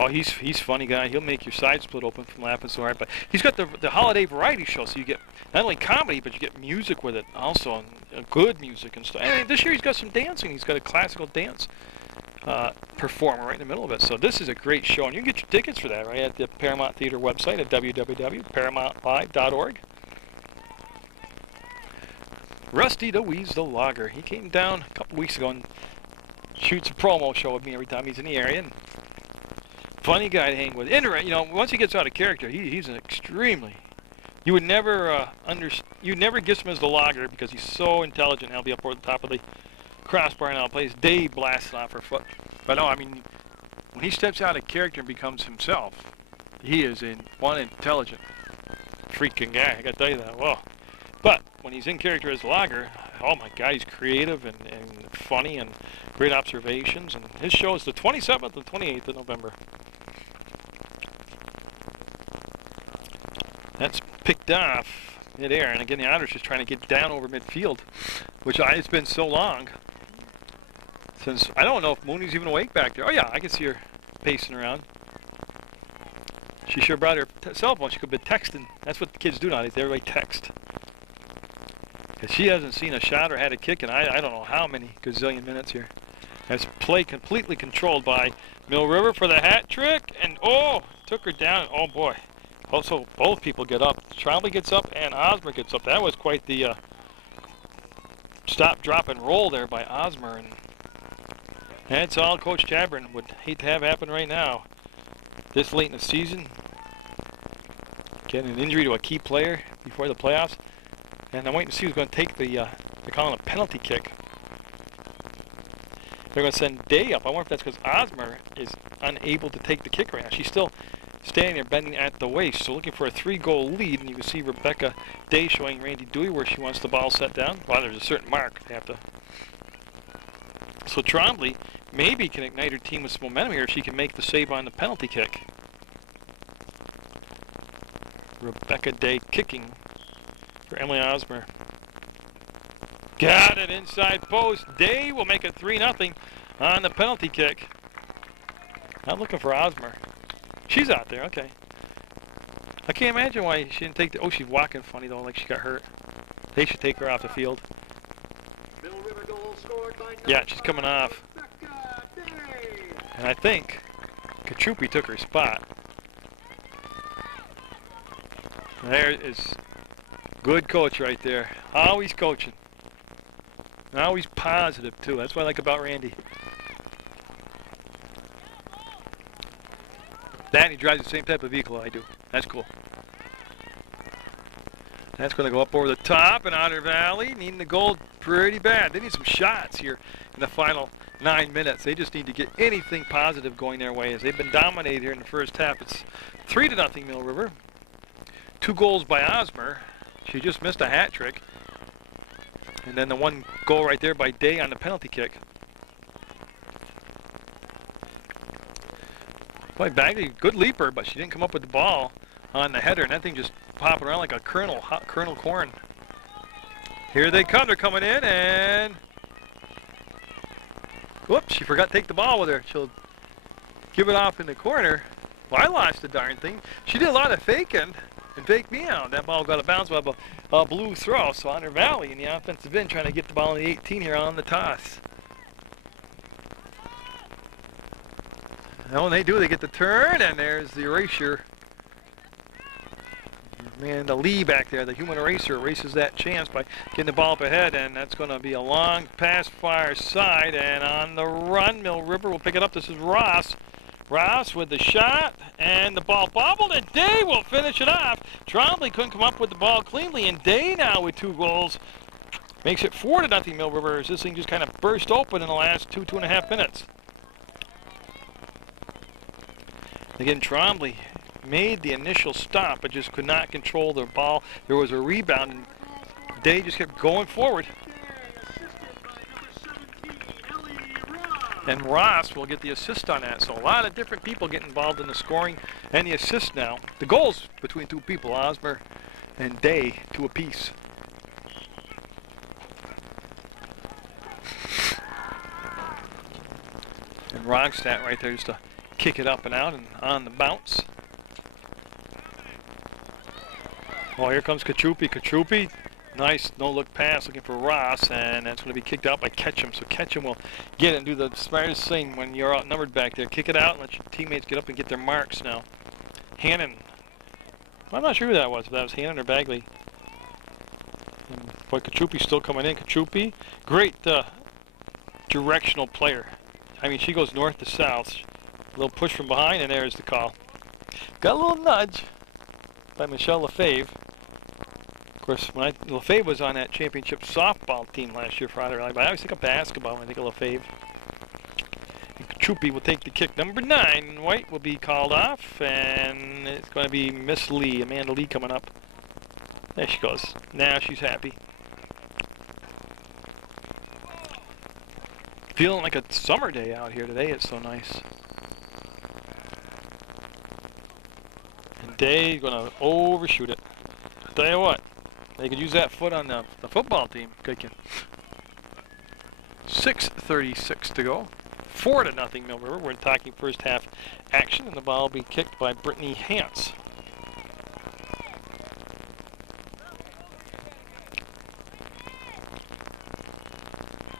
Oh, he's a funny guy. He'll make your side split open from laughing so hard. But he's got the holiday variety show, so you get not only comedy, but you get music with it also, and good music and stuff. And this year he's got some dancing. He's got a classical dance performer right in the middle of it. So this is a great show, and you can get your tickets for that right at the Paramount Theater website at www.paramountlive.org. Rusty DeWeese, the Logger. He came down a couple weeks ago and shoots a promo show with me every time he's in the area. And funny guy to hang with. You know, once he gets out of character, he's an extremely. You would never you'd never guess him as the Logger because he's so intelligent. He'll be up over the top of the crossbar and I'll play his Dave blasting off her foot. But no, I mean, when he steps out of character and becomes himself, he is one intelligent freaking guy. I gotta tell you that. Whoa. But when he's in character as Logger, oh my God, he's creative and funny and great observations. And his show is the 27th and 28th of November. That's picked off midair, and again the Otter's just trying to get down over midfield, which it's been so long since I don't know if Mooney's even awake back there. Oh yeah, I can see her pacing around. She sure brought her cell phone. She could have been texting. That's what the kids do nowadays. Everybody text. Because she hasn't seen a shot or had a kick in I don't know how many gazillion minutes here. That's play completely controlled by Mill River for the hat trick, and took her down. Oh boy. Also, both people get up. Trombley gets up and Osmer gets up. That was quite the stop, drop, and roll there by Osmer. And that's all Coach Chabron would hate to have happen right now. This late in the season, getting an injury to a key player before the playoffs. And I'm waiting to see who's going to take they're calling a penalty kick. They're going to send Day up. I wonder if that's because Osmer is unable to take the kick right now. She's still standing there bending at the waist, so looking for a 3-goal lead, and you can see Rebecca Day showing Randy Dewey where she wants the ball set down. Well, there's a certain mark they have to. So Trombley maybe can ignite her team with some momentum here if she can make the save on the penalty kick. Rebecca Day kicking for Emily Osmer. Got it inside post. Day will make it 3-0 on the penalty kick. Not looking for Osmer. She's out there, okay. I can't imagine why she didn't take the... she's walking funny, though, like she got hurt. They should take her off the field. Yeah, she's coming off. And I think Kachupi took her spot. There is good coach right there. Always coaching. Always positive, too. That's what I like about Randy. That and he drives the same type of vehicle I do. That's cool. That's going to go up over the top, and Otter Valley needing the goal pretty bad. They need some shots here in the final 9 minutes. They just need to get anything positive going their way as they've been dominated here in the first half. It's 3-0 Mill River. 2 goals by Osmer. She just missed a hat trick. And then the 1 goal right there by Day on the penalty kick. Boy, Bagley, good leaper, but she didn't come up with the ball. on the header, and that thing just popping around like a hot kernel corn. Here they come. They're coming in, and whoops, she forgot to take the ball with her. She'll give it off in the corner. Well, I lost the darn thing. She did a lot of faking and faked me out. That ball got a bounce by a blue throw. So Otter Valley in the offensive end trying to get the ball in the 18 here on the toss. And when they do, they get the turn, and there's the erasure. Man, the Lee back there, the human eraser, erases that chance by getting the ball up ahead, and that's going to be a long pass far side, and on the run, Mill River will pick it up. This is Ross. Ross with the shot, and the ball bobbled, and Day will finish it off. Trombley couldn't come up with the ball cleanly, and Day now with 2 goals makes it 4-0 Mill River, as this thing just kind of burst open in the last 2.5 minutes. Again, Trombley made the initial stop, but just could not control the ball. There was a rebound, and Day just kept going forward. And Ross will get the assist on that. So a lot of different people get involved in the scoring and the assist now. The goals between 2 people, Osmer and Day, 2 apiece. And Rogstad right there just to kick it up and out and on the bounce. Oh, here comes Kachupi. Kachupi, nice no-look pass looking for Ross, and that's going to be kicked out by Ketchum. So Ketchum will get it and do the smartest thing when you're outnumbered back there. Kick it out and let your teammates get up and get their marks now. Hannon. I'm not sure who that was, if that was Hannon or Bagley. But Kachupi's still coming in. Kachupi, great directional player. I mean, she goes north to south. A little push from behind, and there's the call. Got a little nudge by Michelle Lefebvre. Of course, when Lefebvre was on that championship softball team last year for Otter Valley, but I always think of basketball when I think of Lefebvre. Kachupi will take the kick. Number 9, White will be called off, and it's going to be Miss Lee, Amanda Lee, coming up. There she goes. Now she's happy. Feeling like a summer day out here today. It's so nice. And Day's going to overshoot it. I'll tell you what, they could use that foot on the football team. Good. 6:36 to go. 4-0 Mill River. We're talking first half action, and the ball will be kicked by Brittany Hance.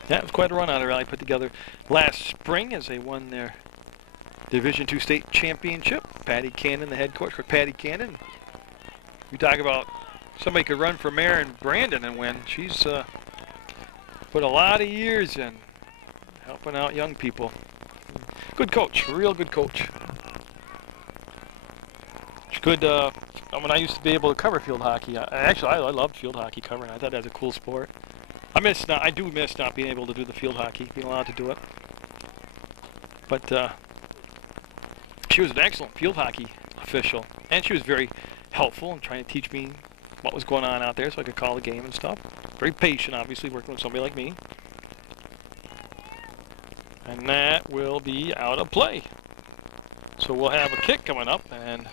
That was quite a run Otter Valley put together last spring as they won their Division II state championship. Patty Cannon, the head coach for Patty Cannon. We talk about somebody could run for mayor in Brandon and win. She's put a lot of years in helping out young people. Good coach, real good coach. She's good. When I used to be able to cover field hockey, I loved field hockey covering. I thought that was a cool sport. I do miss not being able to do the field hockey, being allowed to do it. But she was an excellent field hockey official, and she was very helpful in trying to teach me what was going on out there so I could call the game and stuff. Very patient, obviously, working with somebody like me. And that will be out of play. So we'll have a kick coming up, and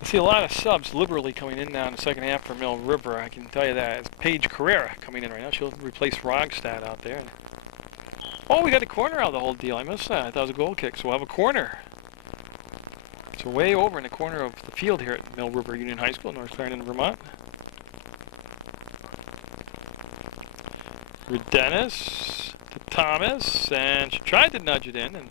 I see a lot of subs liberally coming in now in the second half for Mill River. I can tell you that. It's Paige Carrera coming in right now. She'll replace Rogstad out there. Oh, we got a corner out of the whole deal. I missed that. I thought it was a goal kick, so we'll have a corner. So way over in the corner of the field here at Mill River Union High School, North Clarendon, Vermont. Dennis to Thomas, and she tried to nudge it in. And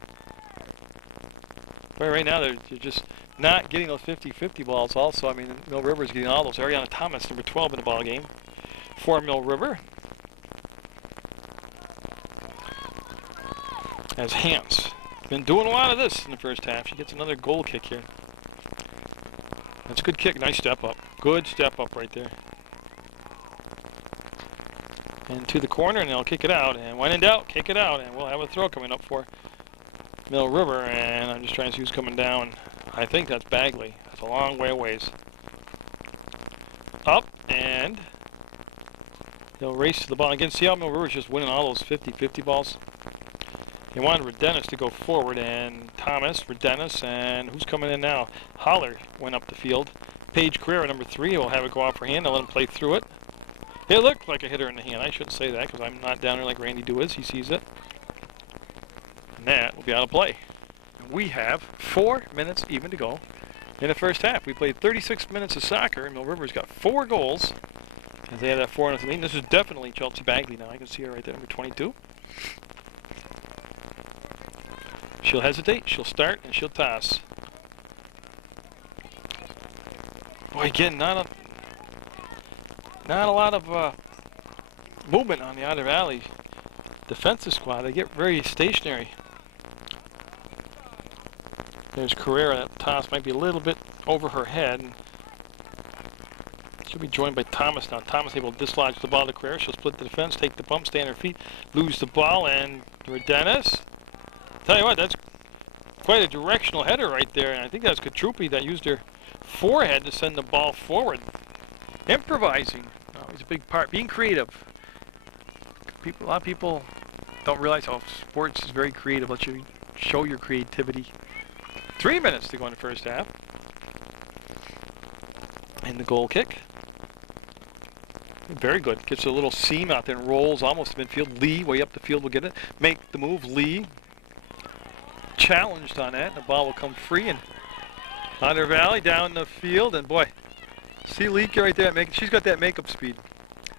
right now they're just not getting those 50-50 balls also. I mean, Mill River is getting all those. Ariana Thomas, number 12 in the ball game for Mill River. As Hance been doing a lot of this in the first half. She gets another goal kick here. That's a good kick. Nice step up. Good step up right there. And to the corner, and they'll kick it out. And when in doubt, kick it out. And we'll have a throw coming up for Mill River. And I'm just trying to see who's coming down. I think that's Bagley. That's a long way away. Up, and they'll race to the ball. Again, see how Mill River's just winning all those 50-50 balls? They wanted Redenis to go forward, and Thomas, Redenis, and who's coming in now? Holler went up the field. Paige Carrera, number 3, will have it go off her hand. They'll let him play through it. It looked like a hitter in the hand. I shouldn't say that because I'm not down there like Randy Dew is. He sees it. And that will be out of play. And we have 4 minutes even to go in the first half. We played 36 minutes of soccer, and Mill River's got 4 goals. As they had that 4-0 lead. This is definitely Chelsea Bagley now. I can see her right there, number 22. She'll hesitate, she'll start, and she'll toss. Boy, again, not a lot of movement on the Otter Valley defensive squad. They get very stationary. There's Carrera. That toss might be a little bit over her head. And she'll be joined by Thomas now. Thomas able to dislodge the ball to Carrera. She'll split the defense, take the bump, stay on her feet, lose the ball, and Redenis. Tell you what, that's quite a directional header right there, and I think that's Katrupi that used her forehead to send the ball forward. Improvising, always a big part. Being creative. A lot of people don't realize how sports is very creative. Let you show your creativity. 3 minutes to go in the first half. And the goal kick. Very good. Gets a little seam out there and rolls almost to midfield. Lee, way up the field, will get it. Make the move. Lee challenged on that. And the ball will come free. And Otter Valley down the field. And boy, see Lee right there. She's got that makeup speed.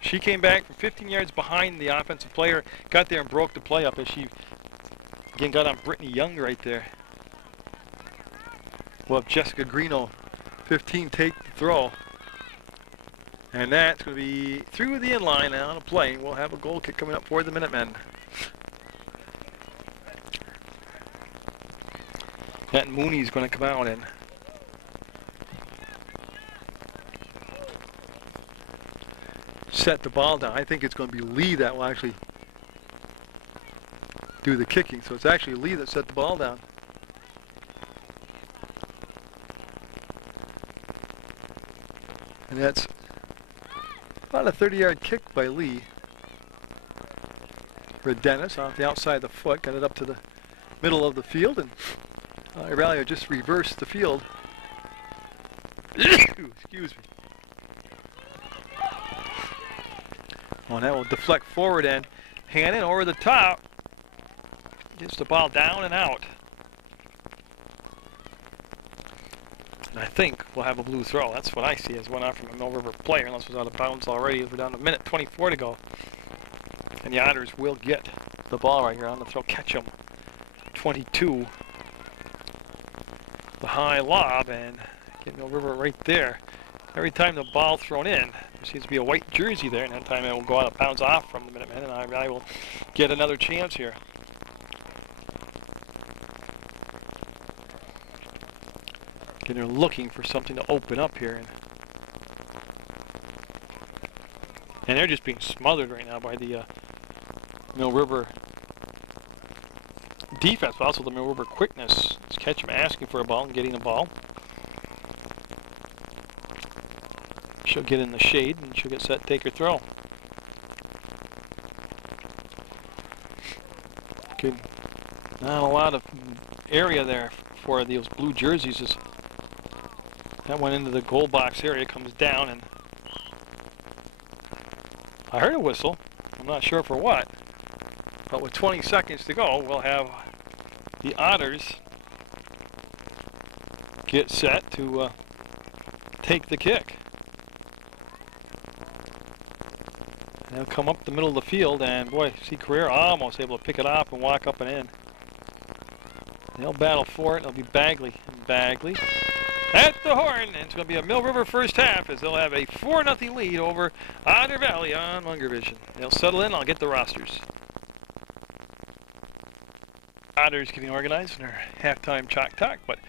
She came back from 15 yards behind the offensive player. Got there and broke the play up as she, again, got on Brittany Young right there. We'll have Jessica Greeno, 15, take the throw. And that's going to be through the inline now on a play. We'll have a goal kick coming up for the Minutemen. That Mooney's going to come out and set the ball down. I think it's going to be Lee that will actually do the kicking. So it's actually Lee that set the ball down. And that's about a 30-yard kick by Lee. Redenis off the outside of the foot, got it up to the middle of the field, and Aurelio just reversed the field. Excuse me. Oh, and that will deflect forward, and Hannon over the top gets the ball down and out. And I think we'll have a blue throw. That's what I see as one out from a Mill River player, unless it was out of bounds already. We're down to minute 24 to go. And the Otters will get the ball right here on the throw. Catch them. 22. The high lob, and get Mill River right there. Every time the ball thrown in, there seems to be a white jersey there, and that time it will go out of bounds off from the Minutemen, and I will get another chance here. And they're looking for something to open up here. And they're just being smothered right now by the Mill River defense, but also the Mill River quickness. It's Ketchum asking for a ball and getting the ball. She'll get in the shade and she'll get set to take her throw. Good. Not a lot of area there for those blue jerseys. That went into the goal box area, comes down, and I heard a whistle. I'm not sure for what. But with 20 seconds to go, we'll have the Otters get set to take the kick. And they'll come up the middle of the field, and boy, see Carrera almost able to pick it up and walk up and in. They'll battle for it. It'll be Bagley. And Bagley at the horn, and it's going to be a Mill River first half as they'll have a 4-0 lead over Otter Valley on Munger Vision. They'll settle in. I'll get the rosters. Otters getting organized in their halftime chalk talk, but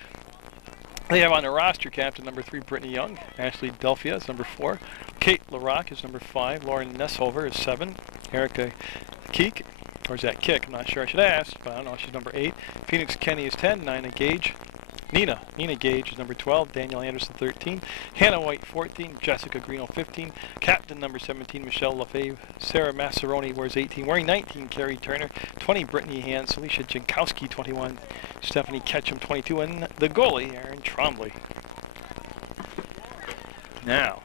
they have on their roster captain number 3 Brittany Young, Ashley Delphia is number 4, Kate LaRock is number 5, Lauren Nesshover is 7, Erica Keek, or is that Kick? I'm not sure. I should ask, but I don't know. She's number 8. Phoenix Kenny is 10, Nina Gage. Nina Gage is number 12, Daniel Anderson 13, Hannah White 14, Jessica Greeno 15, Captain number 17, Michelle LaFave, Sarah Massaroni wears 18, wearing 19, Carrie Turner, 20, Brittany Hans, Alicia Jankowski, 21, Stephanie Ketchum, 22, and the goalie, Aaron Trombley. Now,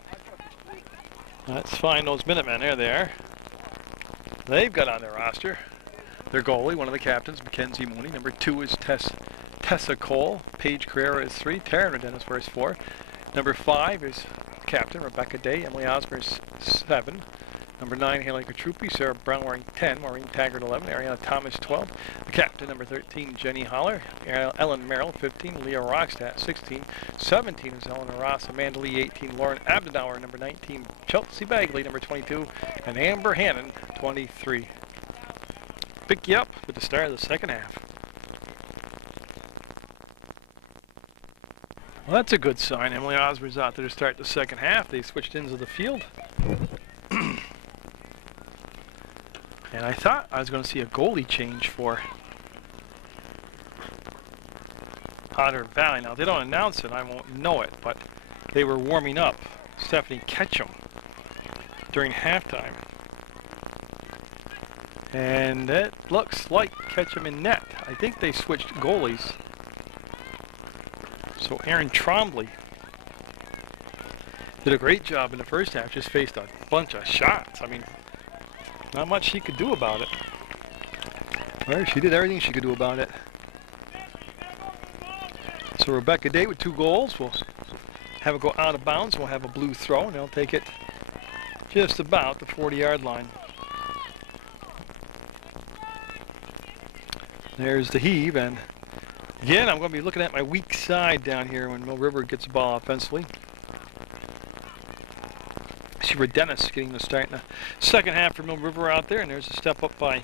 let's find those Minutemen. There they are. They've got on their roster their goalie, one of the captains, Mackenzie Mooney. Number 2 is Tessa Cole. Paige Carrera is 3. Taryn Redenis is 4. Number 5 is captain Rebecca Day. Emily Osmer is 7. Number 9, Haley Katrupi. Sarah Brown wearing 10. Maureen Taggart 11. Ariana Thomas 12. The captain, number 13, Jenny Holler. Ellen Merrill 15. Leah Rockstadt 16. 17 is Eleanor Ross. Amanda Lee 18. Lauren Abdenauer number 19. Chelsea Bagley number 22. And Amber Hannon 23. Pick you up with the start of the second half. Well, that's a good sign. Emily Osmer's out there to start the second half. They switched into the field. And I thought I was going to see a goalie change for Otter Valley. Now, they don't announce it. I won't know it. But they were warming up Stephanie Ketchum during halftime. And it looks like Ketchum in net. I think they switched goalies. So Aaron Trombley did a great job in the first half. Just faced a bunch of shots. I mean, not much she could do about it. Well, she did everything she could do about it. So Rebecca Day with 2 goals. We'll have it go out of bounds. We'll have a blue throw, and they'll take it just about the 40-yard line. There's the heave, and again, I'm going to be looking at my weak side down here when Mill River gets the ball offensively. See Redenis getting the start in the second half for Mill River out there, and there's a step up by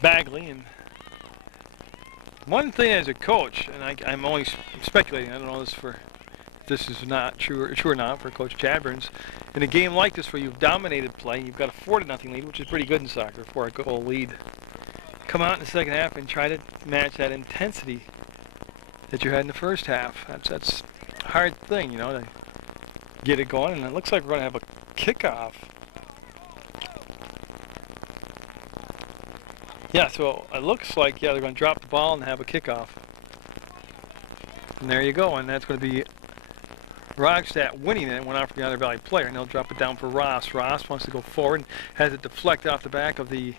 Bagley. And one thing as a coach, and I'm only speculating, I don't know this is not true or not for Coach Chadburns. In a game like this where you've dominated play, you've got a 4-0 lead, which is pretty good in soccer, 4-goal lead. Come out in the second half and try to match that intensity that you had in the first half. That's a hard thing, you know, to get it going. And it looks like we're going to have a kickoff. Yeah, so it looks like, yeah, they're going to drop the ball and have a kickoff. And there you go. And that's going to be Rogstad winning it. Went off for the Otter Valley player, and they'll drop it down for Ross. Ross wants to go forward and has it deflect off the back of the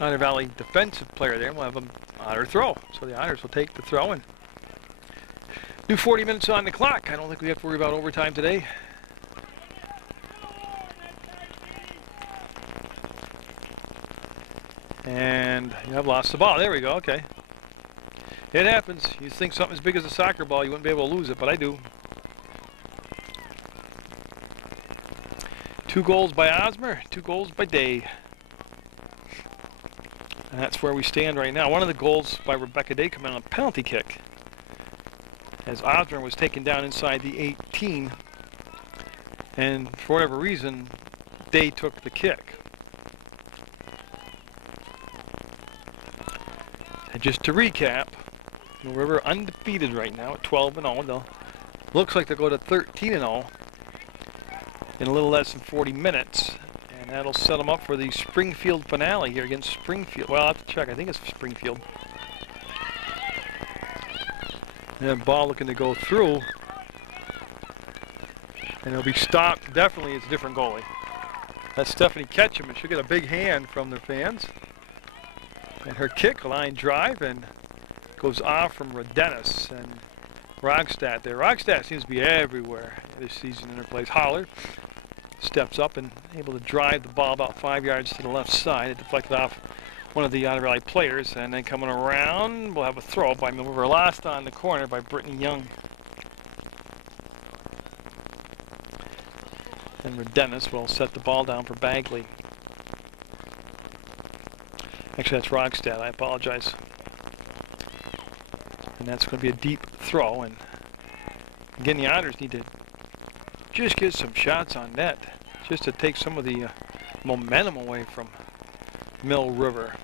Otter Valley defensive player there. We'll have an Otter throw. So the Otters will take the throw and do 40 minutes on the clock. I don't think we have to worry about overtime today. And I've lost the ball. There we go. Okay. It happens. You think something as big as a soccer ball, you wouldn't be able to lose it, but I do. 2 goals by Osmer, 2 goals by Day. And that's where we stand right now. One of the goals by Rebecca Day coming on a penalty kick, as Osmer was taken down inside the 18, and for whatever reason, Day took the kick. And just to recap, Mill River undefeated right now at 12-0. Looks like they'll go to 13-0 in a little less than 40 minutes. And that'll set them up for the Springfield finale here against Springfield. Well, I'll have to check. I think it's Springfield. And ball looking to go through. And it'll be stopped. Definitely, it's a different goalie. That's Stephanie Ketchum, and she'll get a big hand from the fans. And her kick, line drive, and goes off from Redenis and Rogstad there. Rogstad seems to be everywhere this season in her plays. Holler steps up and able to drive the ball about 5 yards to the left side. It deflected off one of the Otter Valley players, and then coming around, we'll have a throw by Mill River. Lost on the corner by Brittany Young. And Redenis will set the ball down for Bagley. Actually, that's Rogstad. I apologize. And that's going to be a deep throw. And again, the Otters need to just get some shots on net, just to take some of the momentum away from Mill River.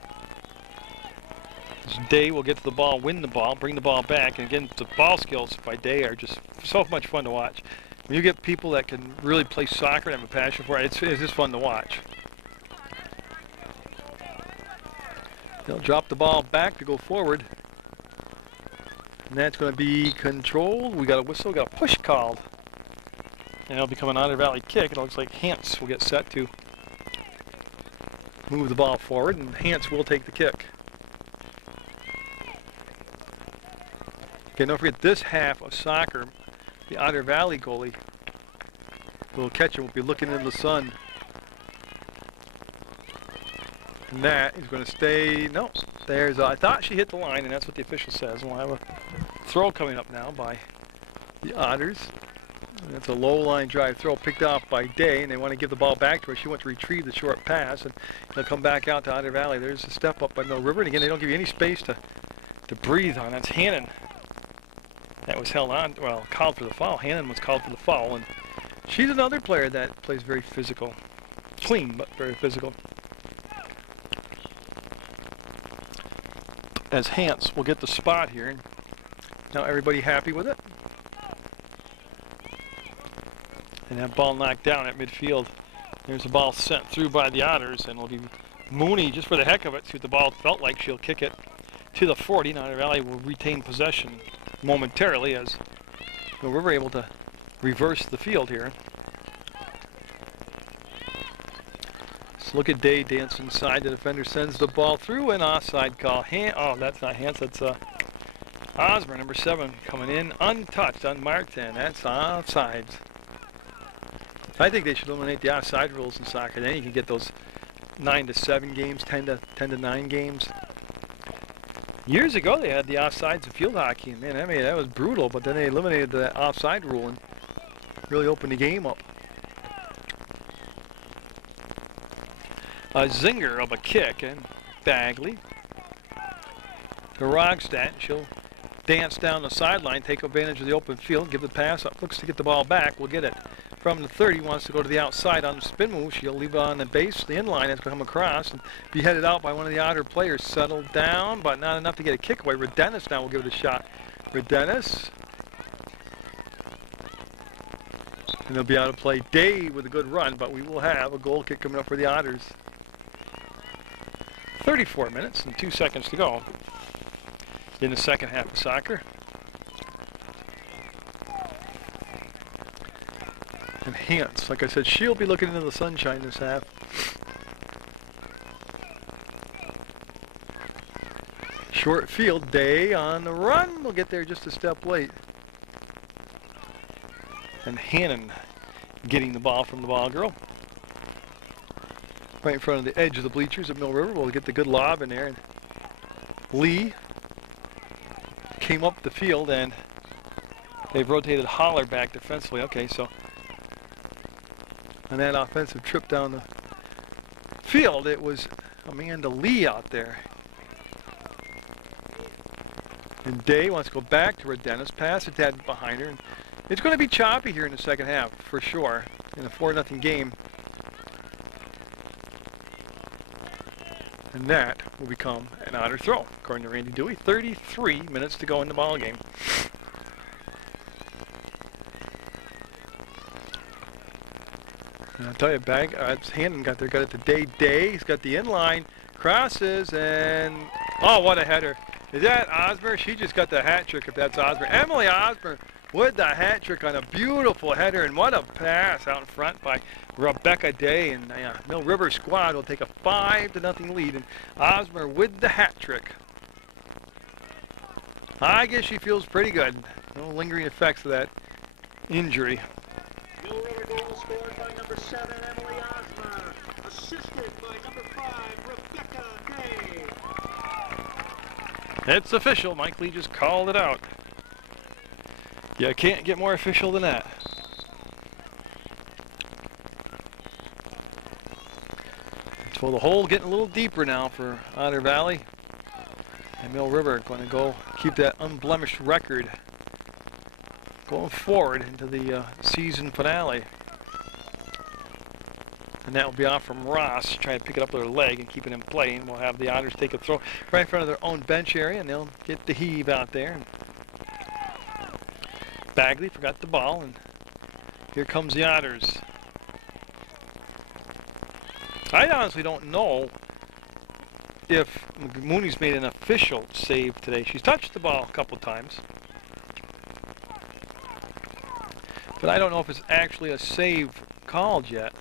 This Day will get to the ball, win the ball, bring the ball back. And again, the ball skills by Day are just so much fun to watch. When you get people that can really play soccer and have a passion for it, it's just fun to watch. They'll drop the ball back to go forward. And that's going to be controlled. We got a whistle, got a push called. And it'll become an Otter Valley kick. It looks like Hance will get set to move the ball forward, and Hance will take the kick. Okay, don't forget this half of soccer, the Otter Valley goalie will catch him, will be looking into the sun. And that is going to stay, no, there's, I thought she hit the line, and that's what the official says. We'll have a throw coming up now by the Otters. And that's a low line drive throw picked off by Day, and they want to give the ball back to her. She wants to retrieve the short pass, and they'll come back out to Otter Valley. There's a step up by Mill River, and again, they don't give you any space to breathe on. That's Hannon. That was held on, well, called for the foul. Hannon was called for the foul, and she's another player that plays very physical. Clean, but very physical. As Hance will get the spot here. Now everybody happy with it? And that ball knocked down at midfield. There's a ball sent through by the Otters, and it'll be Mooney, just for the heck of it, see what the ball felt like. She'll kick it to the 40. Now Otter Valley will retain possession momentarily as Mill River able to reverse the field here. So look at Day dance inside. The defender sends the ball through, and offside call. Oh, that's not Hance. That's Osmer, number 7, coming in untouched, unmarked, and that's offsides. I think they should eliminate the offside rules in soccer. Then you can get those 9-7 games, 10-9 games. Years ago, they had the offsides in field hockey, and man, I mean, that was brutal. But then they eliminated the offside rule and really opened the game up. A zinger of a kick, and Bagley to Rogstad. She'll dance down the sideline, take advantage of the open field, give the pass up, looks to get the ball back. We'll get it from the 30, wants to go to the outside on the spin move. She'll leave it on the base, the inline has come across, and be headed out by one of the Otter players. Settled down, but not enough to get a kick away. Redenis now will give it a shot. Redenis. And they'll be out of play. Day with a good run, but we will have a goal kick coming up for the Otters. 34 minutes and 2 seconds to go in the second half of soccer. And Hance, like I said, she'll be looking into the sunshine this half. Short field, Day on the run. We'll get there just a step late. And Hannon getting the ball from the ball girl. Right in front of the edge of the bleachers at Mill River. We'll get the good lob in there. And Lee came up the field, and they've rotated Holler back defensively. Okay, so on that offensive trip down the field, it was Amanda Lee out there. And Day wants to go back to Redenis, pass it tad behind her. And it's going to be choppy here in the second half, for sure, in a 4-0 game. And that will become an Otter throw, according to Randy Dewey. 33 minutes to go in the ball game. And I'll tell you, Hannon got it to Day. Day, he's got the inline, crosses, and oh, what a header. Is that Osmer? She just got the hat trick if that's Osmer. Emily Osmer with the hat trick on a beautiful header, and what a pass out in front by Rebecca Day. And Mill River squad will take a 5-0 lead, and Osmer with the hat trick. I guess she feels pretty good. No lingering effects of that injury. Mill River goal scored by number 7, Emily Osmer. Assisted by number 5, Rebecca Day. It's official. Mike Lee just called it out. You can't get more official than that. So the hole getting a little deeper now for Otter Valley. And Mill River going to go keep that unblemished record going forward into the season finale. And that will be off from Ross, trying to pick it up with her leg and keep it in play. And we'll have the Otters take a throw right in front of their own bench area, and they'll get the heave out there. Bagley forgot the ball, and here comes the Otters. I honestly don't know if Mooney's made an official save today. She's touched the ball a couple times. But I don't know if it's actually a save called yet.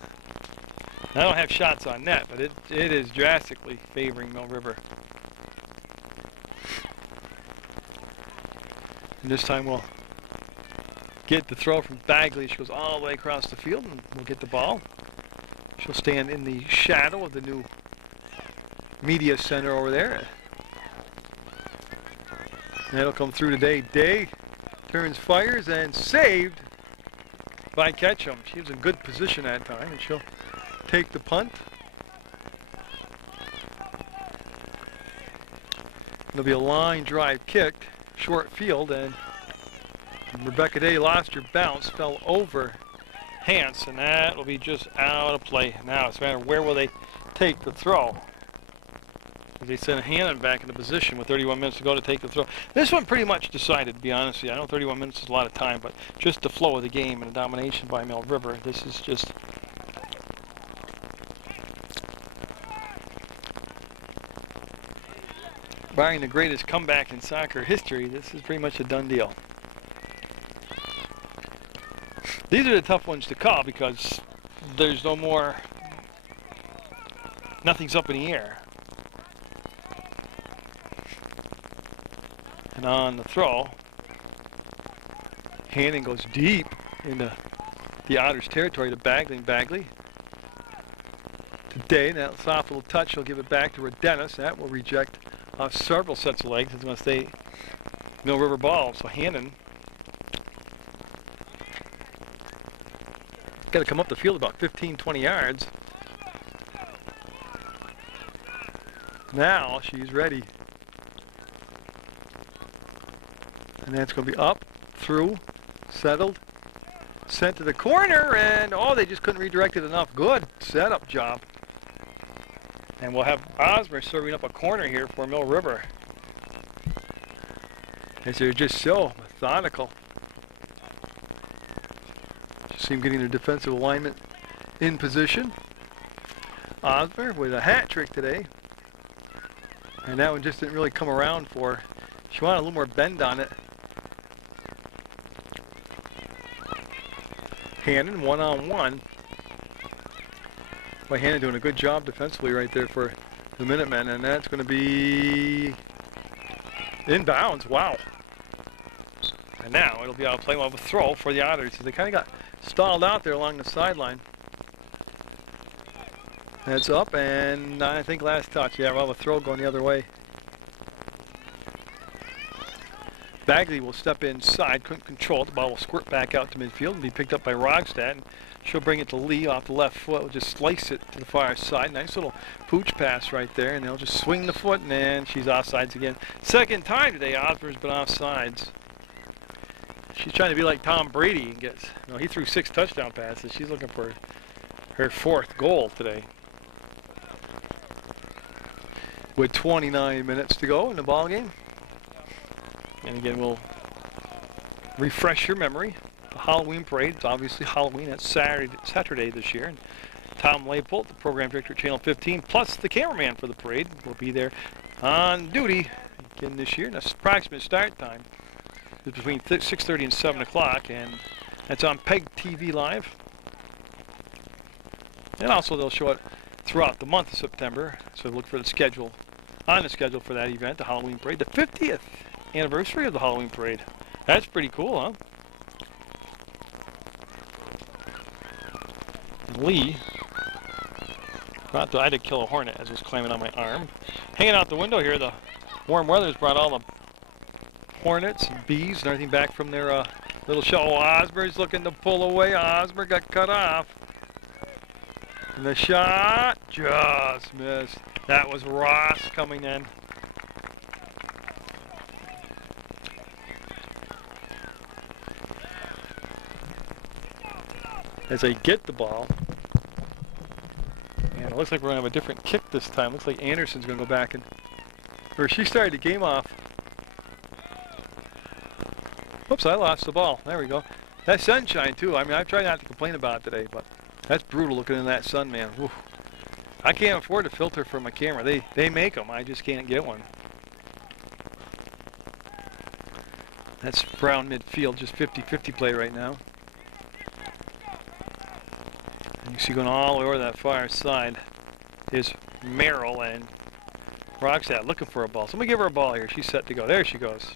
I don't have shots on net, but it is drastically favoring Mill River. And this time we'll get the throw from Bagley. She goes all the way across the field, and we'll get the ball. She'll stand in the shadow of the new media center over there. That'll come through today. Day turns, fires, and saved by Ketchum. She was in good position that time, and she'll take the punt. It'll be a line drive kicked, short field, and Rebecca Day lost her bounce, fell over Hance, and that will be just out of play. Now it's a matter of where will they take the throw. They sent Hannon back into position with 31 minutes to go to take the throw. This one pretty much decided, to be honest with you. I know 31 minutes is a lot of time, but just the flow of the game and the domination by Mill River, this is just... barring the greatest comeback in soccer history, this is pretty much a done deal. These are the tough ones to call because there's no more... nothing's up in the air. And on the throw, Hannon goes deep into the Otters' territory to Bagley. And Bagley today, that soft little touch, he'll give it back to Dennis. That will reject off several sets of legs. It's going to stay Mill River ball. So Hannon got to come up the field about 15-20 yards. Now she's ready. And that's going to be up, through, settled, sent to the corner, and oh, they just couldn't redirect it enough. Good setup job. And we'll have Osmer serving up a corner here for Mill River, as they're just so methodical. Just see him getting their defensive alignment in position. Osmer with a hat trick today. And that one just didn't really come around for her. She wanted a little more bend on it. Hannon one-on-one. Boy, Hannon doing a good job defensively right there for the Minutemen, and that's going to be inbounds. Wow. And now it'll be out of play. We'll have a throw for the Otters. They kind of got stalled out there along the sideline. That's up, and I think last touch. Yeah, we'll have a throw going the other way. Bagley will step inside, couldn't control it. The ball will squirt back out to midfield and be picked up by Rogstad. And she'll bring it to Lee off the left foot. Will just slice it to the far side. Nice little pooch pass right there, and they'll just swing the foot, and then she's offsides again. Second time today, Osmer's been offsides. She's trying to be like Tom Brady and gets, you know, he threw 6 touchdown passes. She's looking for her 4th goal today. With 29 minutes to go in the ball game. And again, we'll refresh your memory. The Halloween parade, it's obviously Halloween. That's Saturday this year. And Tom Leipold, the program director at Channel 15, plus the cameraman for the parade, will be there on duty again this year. And the approximate start time is between 6:30 and 7 o'clock, and that's on PEGTV Live. And also they'll show it throughout the month of September, so look for the schedule, on the schedule for that event, the Halloween parade, the 50th anniversary of the Halloween parade. That's pretty cool, huh? And Lee, I had to kill a hornet as it was climbing on my arm. Hanging out the window here, the warm weather's brought all the hornets and bees and everything back from their little shell. Oh, Osmer's looking to pull away. Osmer got cut off. And the shot just missed. That was Ross coming in. As they get the ball. And it looks like we're going to have a different kick this time. Looks like Anderson's going to go back and... or she started the game off. Whoops, I lost the ball. There we go. That sunshine, too. I mean, I've tried not to complain about it today, but that's brutal looking in that sun, man. Whew. I can't afford to filter for my camera. They make them. I just can't get one. That's Brown midfield, just 50-50 play right now. And you see going all the way over that far side is Merrill, and Roxette looking for a ball. Somebody give her a ball here. She's set to go. There she goes.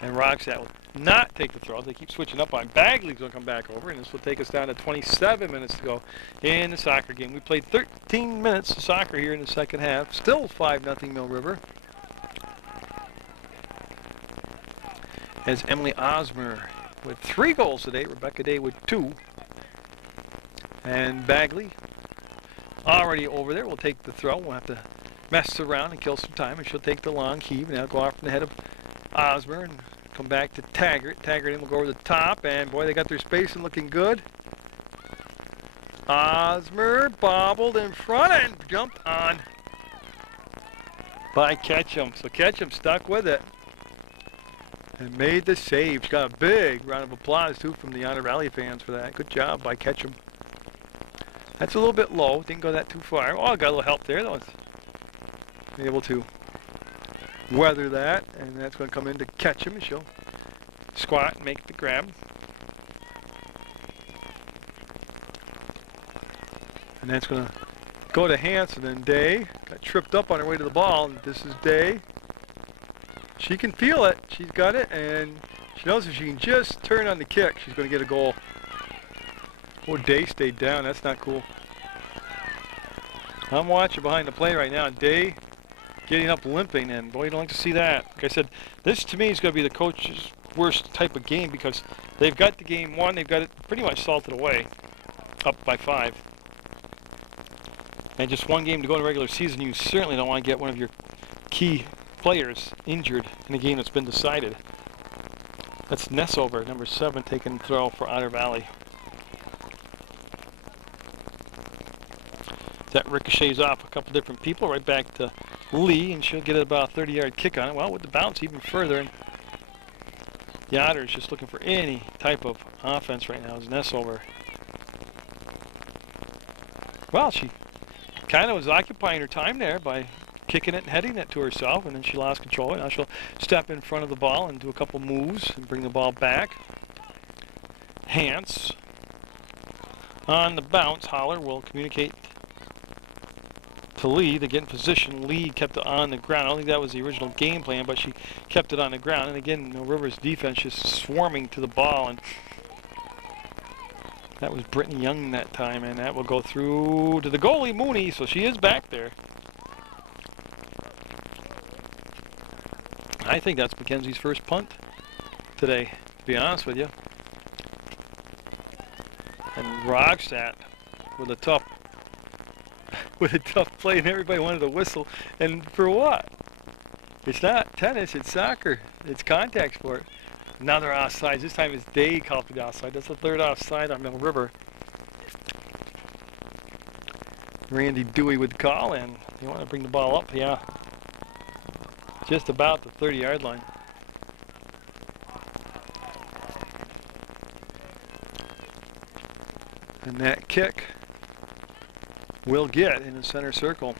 And Roxette will not take the throw. They keep switching up on. Bagley's going to come back over, and this will take us down to 27 minutes to go in the soccer game. We played 13 minutes of soccer here in the second half. Still 5-0 Mill River. As Emily Osmer with 3 goals today, Rebecca Day with 2. And Bagley already over there will take the throw. We'll have to mess around and kill some time, and she'll take the long heave, and that'll go off from the head of Osmer and come back to Taggart. Taggart will go over the top, and boy, they got their spacing looking good. Osmer bobbled in front and jumped on by Ketchum. So Ketchum stuck with it and made the save. She got a big round of applause too from the Otter Valley fans for that. Good job by Ketchum. That's a little bit low. Didn't go that too far. Oh, got a little help there though. Able to weather that, and that's going to come in to Ketchum, and she'll squat and make the grab. And that's going to go to Hanson, and Day got tripped up on her way to the ball, and this is Day. She can feel it. She's got it, and she knows if she can just turn on the kick, she's going to get a goal. Oh, Day stayed down. That's not cool. I'm watching behind the play right now. Day getting up limping, and boy, you don't like to see that. Like I said, this to me is going to be the coach's worst type of game, because they've got the game won. They've got it pretty much salted away, up by 5. And just one game to go in the regular season, you certainly don't want to get one of your key players injured in a game that's been decided. That's Nessover, number 7, taking the throw for Otter Valley. That ricochets off a couple different people, right back to Lee, and she'll get about a 30-yard kick on it. Well, with the bounce even further, and the Otter's just looking for any type of offense right now. Is Nessover. Well, she kind of was occupying her time there by kicking it and heading it to herself, and then she lost control. Now she'll step in front of the ball and do a couple moves and bring the ball back. Hans on the bounce. Holler will communicate to Lee to get in position. Lee kept it on the ground. I don't think that was the original game plan, but she kept it on the ground. And again, Mill River's defense just swarming to the ball, and that was Brittany Young that time, and that will go through to the goalie, Mooney, so she is back there. I think that's Mackenzie's first punt today, to be honest with you. And Roxette with a tough play, and everybody wanted to whistle. And for what? It's not tennis, it's soccer. It's contact sport. Now they're offside. This time it's Day called for the offside. That's the 3rd offside on Mill River. Randy Dewey would call, and they want to bring the ball up. Yeah. Just about the 30-yard line. And that kick will get in the center circle.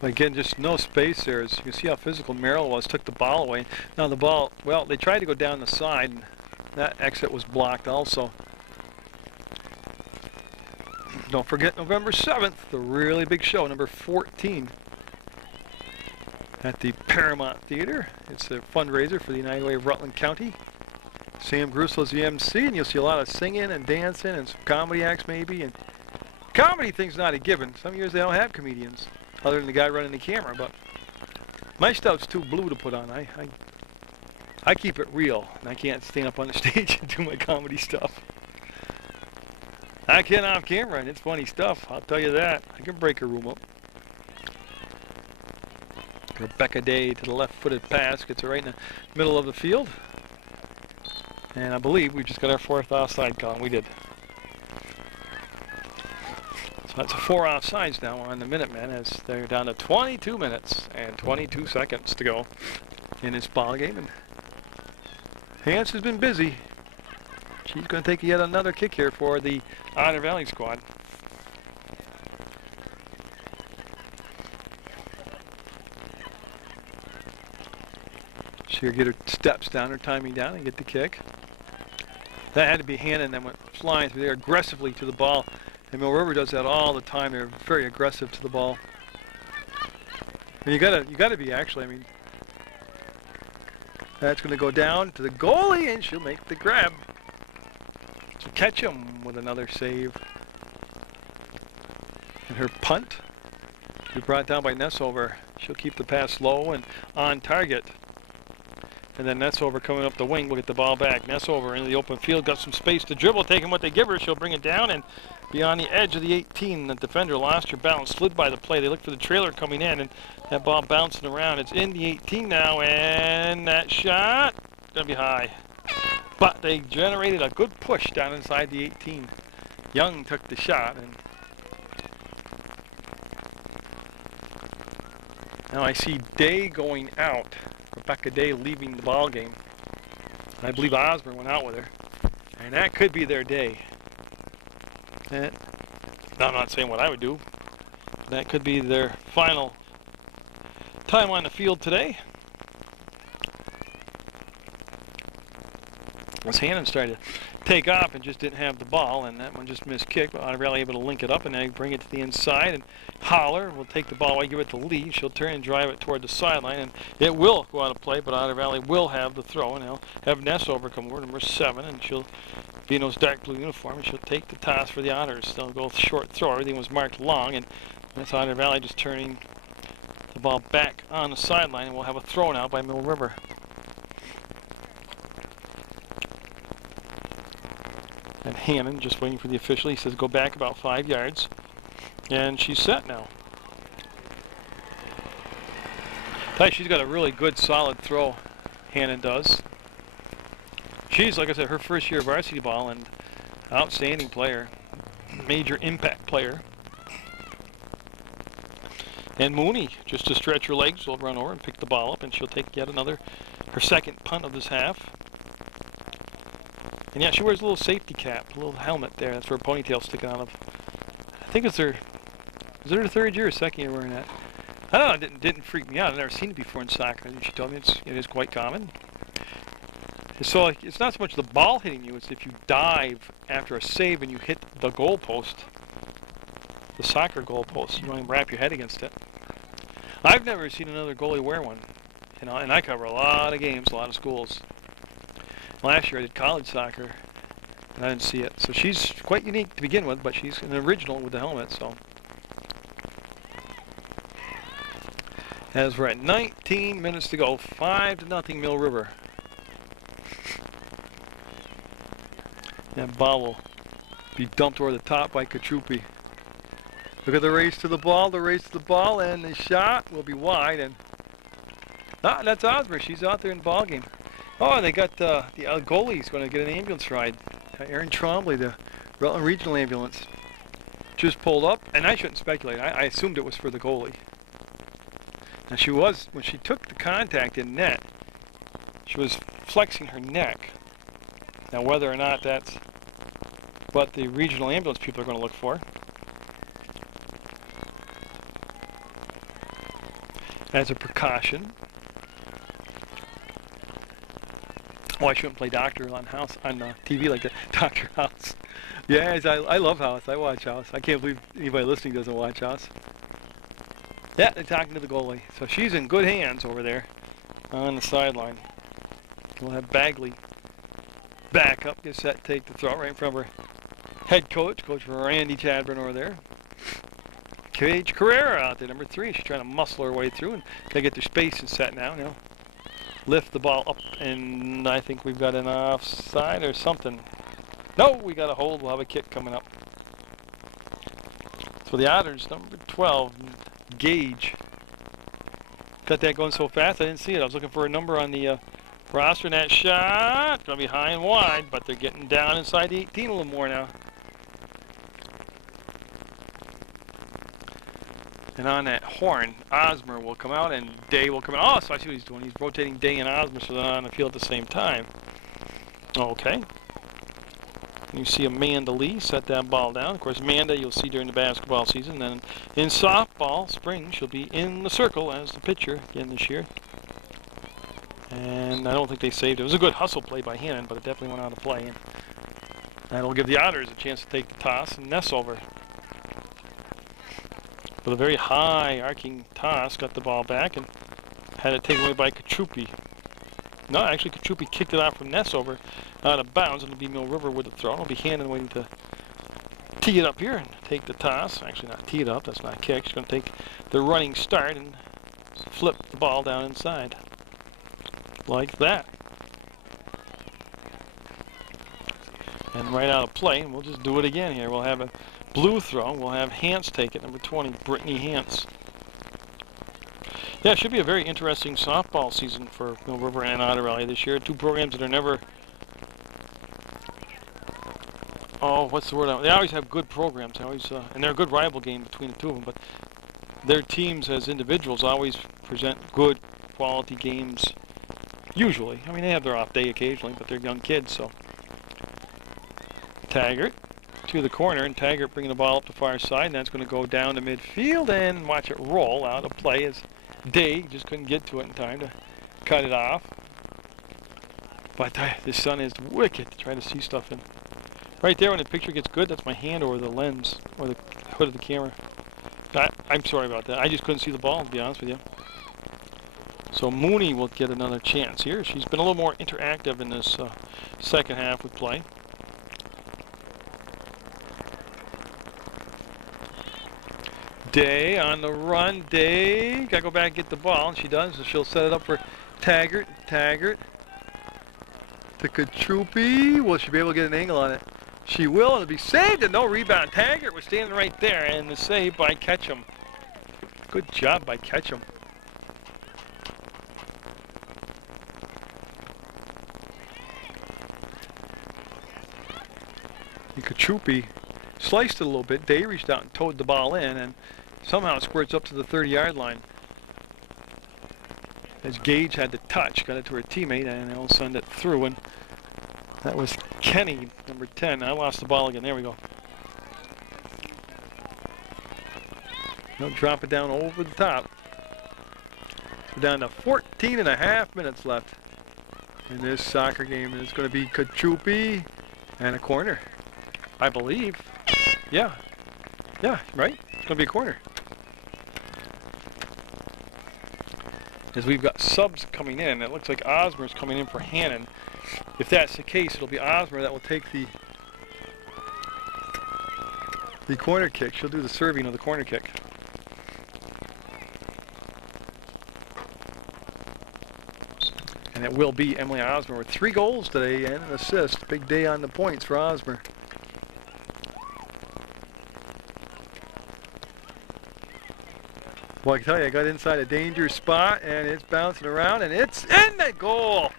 But again, just no space there. As you can see how physical Merrill was, took the ball away. Now the ball, well, they tried to go down the side, and that exit was blocked also. Don't forget November 7th, the really big show, number 14, at the Paramount Theater. It's a fundraiser for the United Way of Rutland County. Sam Grussel's the MC, and you'll see a lot of singing and dancing and some comedy acts maybe. And comedy thing's not a given. Some years they don't have comedians, other than the guy running the camera. But my stuff's too blue to put on. I keep it real, and I can't stand up on the stage and do my comedy stuff. I can off camera, and it's funny stuff. I'll tell you that. I can break a room up. Rebecca Day to the left-footed pass, gets it right in the middle of the field. And I believe we just got our 4th offside call, and we did. So that's 4 offsides now on the Minutemen, as they're down to 22 minutes and 22 seconds to go in this ball game. And Hans has been busy. She's going to take yet another kick here for the Otter Valley squad. She'll get her steps down, her timing down, and get the kick. That had to be Hannon that went flying through there aggressively to the ball. And Mill River does that all the time. They're very aggressive to the ball. And you gotta be actually. I mean, that's going to go down to the goalie, and she'll make the grab. So catch him with another save. And her punt will be brought down by Nessover. She'll keep the pass low and on target. And then Nessover coming up the wing will get the ball back. Nessover into the open field, got some space to dribble, taking what they give her. She'll bring it down and be on the edge of the 18. The defender lost her balance, slid by the play. They look for the trailer coming in, and that ball bouncing around. It's in the 18 now, and that shot gonna be high. But they generated a good push down inside the 18. Young took the shot, and now I see Day going out. Rebecca Day leaving the ball game. I believe Osborne went out with her, and that could be their day. And I'm not saying what I would do. That could be their final time on the field today. As Hannon started to take off and just didn't have the ball, and that one just missed kick, but Otter Valley able to link it up and then bring it to the inside, and Holler will take the ball away, give it to Lee. She'll turn and drive it toward the sideline, and it will go out of play, but Otter Valley will have the throw, and they'll have Nessover come over, number 7, and she'll be in those dark blue uniform, and she'll take the toss for the Otters. They'll go short throw. Everything was marked long, and that's Otter Valley just turning the ball back on the sideline, and we'll have a throw now by Mill River. And Hannon just waiting for the official. He says go back about 5 yards. And she's set now. Tell you, she's got a really good solid throw, Hannon does. She's, like I said, her first year of varsity ball and outstanding player. Major impact player. And Mooney, just to stretch her legs, will run over and pick the ball up, and she'll take yet another, her second punt of this half. And yeah, she wears a little safety cap, a little helmet there. That's where her ponytail's sticking out of. I think it's her, is it her 3rd year or 2nd year wearing that? I don't know, it didn't freak me out. I've never seen it before in soccer. She told me it is quite common. So like, it's not so much the ball hitting you, it's if you dive after a save and you hit the goal post, the soccer goal post, you want to wrap your head against it. I've never seen another goalie wear one, you know, and I cover a lot of games, a lot of schools. Last year I did college soccer, and I didn't see it. So she's quite unique to begin with, but she's an original with the helmet. So as we're at 19 minutes to go, 5-0 Mill River. That ball will be dumped over the top by Katrupi. Look at the race to the ball, and the shot will be wide. And that's Osborne. She's out there in the ball game. Oh, they got the goalie's going to get an ambulance ride. Aaron Trombley, the Rutland Regional Ambulance, just pulled up, and I shouldn't speculate. I assumed it was for the goalie. Now she was, when she took the contact in net, she was flexing her neck. Now whether or not that's what the regional ambulance people are going to look for. As a precaution. Oh, I shouldn't play Doctor on TV like that. Dr. House. Yes, I love House. I watch House. I can't believe anybody listening doesn't watch House. Yeah, they're talking to the goalie. So she's in good hands over there on the sideline. We'll have Bagley back up, get set, take the throw right in front of her head coach, Coach Randy Chadburn over there. Cage Carrera out there, number 3. She's trying to muscle her way through and gotta get their space and set now. Lift the ball up, and I think we've got an offside or something. No, we got a hold. We'll have a kick coming up. So the Otters, number 12, Gage. Got that going so fast, I didn't see it. I was looking for a number on the roster, and that shot going to be high and wide, but they're getting down inside the 18 a little more now. And on that horn, Osmer will come out and Day will come out. Oh, so I see what he's doing. He's rotating Day and Osmer so they're on the field at the same time. Okay. You see Amanda Lee set that ball down. Of course, Amanda you'll see during the basketball season. Then in softball, spring, she'll be in the circle as the pitcher again this year. And I don't think they saved it. It was a good hustle play by Hannon, but it definitely went out of play. And that'll give the Otters a chance to take the toss and Ness over. With a very high arcing toss, got the ball back and had it taken away by Kachupi. No, actually Kachupi kicked it out from Ness over out of bounds. It'll be Mill River with the throw. It'll be Hannon waiting to tee it up here and take the toss. Actually not tee it up, that's not a kick. She's going to take the running start and flip the ball down inside. Like that. And right out of play, and we'll just do it again here. We'll have a blue throw. We'll have Hance take it, number 20, Brittany Hance. Yeah, it should be a very interesting softball season for Mill River and Otter Valley this year. Two programs that are never... Oh, what's the word? They always have good programs. They always, and they're a good rival game between the two of them. But their teams as individuals always present good quality games. Usually. I mean, they have their off day occasionally, but they're young kids, so... Taggart to the corner, and Taggart bringing the ball up the far side, and that's going to go down to midfield, and watch it roll out of play as Day just couldn't get to it in time to cut it off. But the sun is wicked to try to see stuff in. Right there when the picture gets good, that's my hand over the lens, or the hood of the camera. I'm sorry about that. I just couldn't see the ball, to be honest with you. So Mooney will get another chance here. She's been a little more interactive in this second half with play. Day on the run. Day gotta go back and get the ball, and she does. So she'll set it up for Taggart. Taggart to Kachupi. Will she be able to get an angle on it? She will, and it'll be saved, and no rebound. Taggart was standing right there, and the save by Ketchum. Good job by Ketchum. Kachupi sliced it a little bit. Day reached out and towed the ball in, and somehow it squirts up to the 30-yard line. As Gage had the touch, got it to her teammate, and they'll send it through. And that was Kenny, number 10. I lost the ball again. There we go. They'll drop it down over the top. We're down to 14.5 minutes left in this soccer game. And it's going to be Kachupi and a corner, I believe. Yeah. Yeah, right? It's going to be a corner. As we've got subs coming in, it looks like Osmer's coming in for Hannon. If that's the case, it'll be Osmer that will take the corner kick. She'll do the serving of the corner kick. And it will be Emily Osmer with 3 goals today and an assist. Big day on the points for Osmer. Well, I can tell you, I got inside a danger spot, and it's bouncing around, and it's in the goal!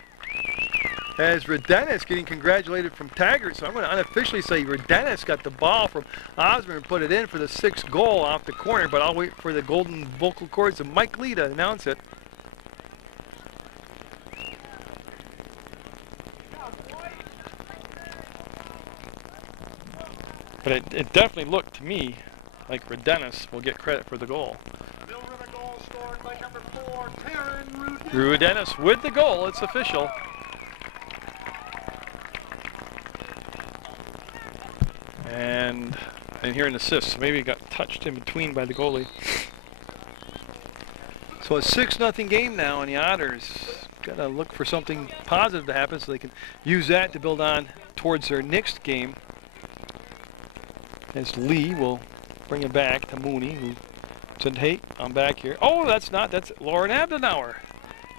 As Redenis getting congratulated from Taggart, so I'm going to unofficially say Redenis got the ball from Osmer and put it in for the 6th goal off the corner, but I'll wait for the golden vocal cords of Mike Lee to announce it. But it definitely looked to me like Redenis will get credit for the goal. Rudenis with the goal, it's official. And here an assist, so maybe it got touched in between by the goalie. So a 6-0 game now, and the Otters gotta look for something positive to happen so they can use that to build on towards their next game. As Lee will bring it back to Mooney, who said, hey, I'm back here. Oh, that's Lauren Abdenauer.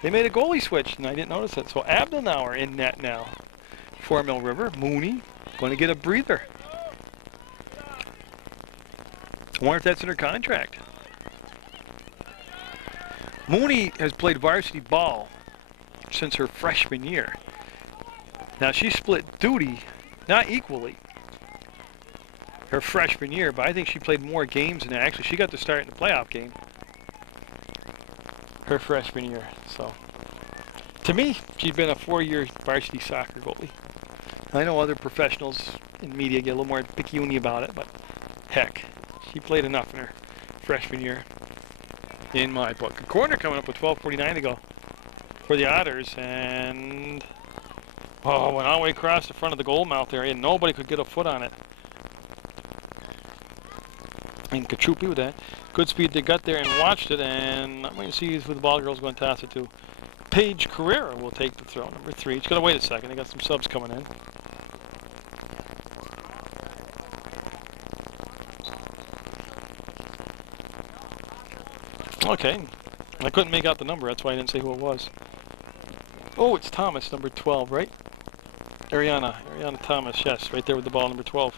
They made a goalie switch, and I didn't notice it. So Abdenauer in net now for Mill River. Mooney going to get a breather. I wonder if that's in her contract. Mooney has played varsity ball since her freshman year. Now, she split duty, not equally, her freshman year, but I think she played more games than that. Actually, she got to start in the playoff game her freshman year. So, to me, she's been a 4-year varsity soccer goalie. I know other professionals in media get a little more picky about it, but heck, she played enough in her freshman year, in my book. A corner coming up with 12:49 to go for the Otters, and went all the way across the front of the goal mouth area, and nobody could get a foot on it. And Kachupi with that good speed, they got there and watched it, and I'm going to see who the ball girl's going to toss it to. Paige Carrera will take the throw, number 3. She's going to wait a second. They got some subs coming in. Okay, I couldn't make out the number. That's why I didn't say who it was. Oh, it's Thomas, number 12, right? Ariana Thomas, yes, right there with the ball, number 12.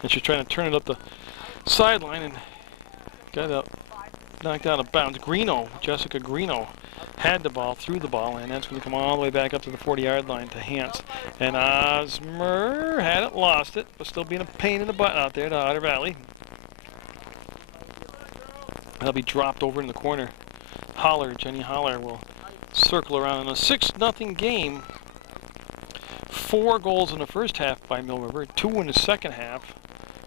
And she's trying to turn it up the sideline and got up, knocked out of bounds. Jessica Greeno had the ball, threw the ball, and that's going to come all the way back up to the 40-yard line to Hance. And Osmer had it, lost it, but still being a pain in the butt out there to Otter Valley. That'll be dropped over in the corner. Jenny Holler will circle around in a 6-0 game. 4 goals in the first half by Mill River, 2 in the second half.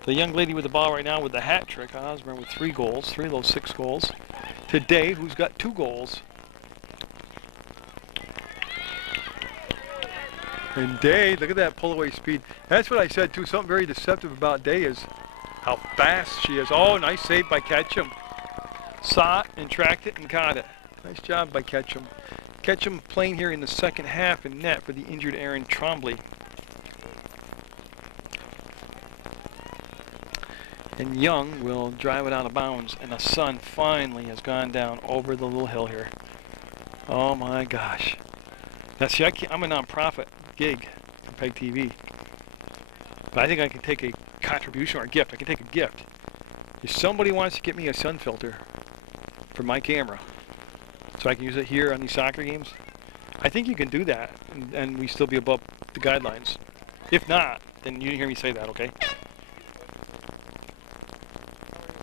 The young lady with the ball right now with the hat trick, Osmer, with 3 goals, 3 of those 6 goals. Today, who's got 2 goals. And Day, look at that pull-away speed. That's what I said too. Something very deceptive about Day is how fast she is. Oh, nice save by Ketchum. Saw it and tracked it and caught it. Nice job by Ketchum. Ketchum playing here in the second half in net for the injured Aaron Trombley. And Young will drive it out of bounds, and the sun finally has gone down over the little hill here. Oh my gosh. Now see, I'm a non-profit gig for PEGTV, but I think I can take a contribution or a gift. I can take a gift. If somebody wants to get me a sun filter for my camera so I can use it here on these soccer games, I think you can do that, and we still be above the guidelines. If not, then you didn't hear me say that, okay?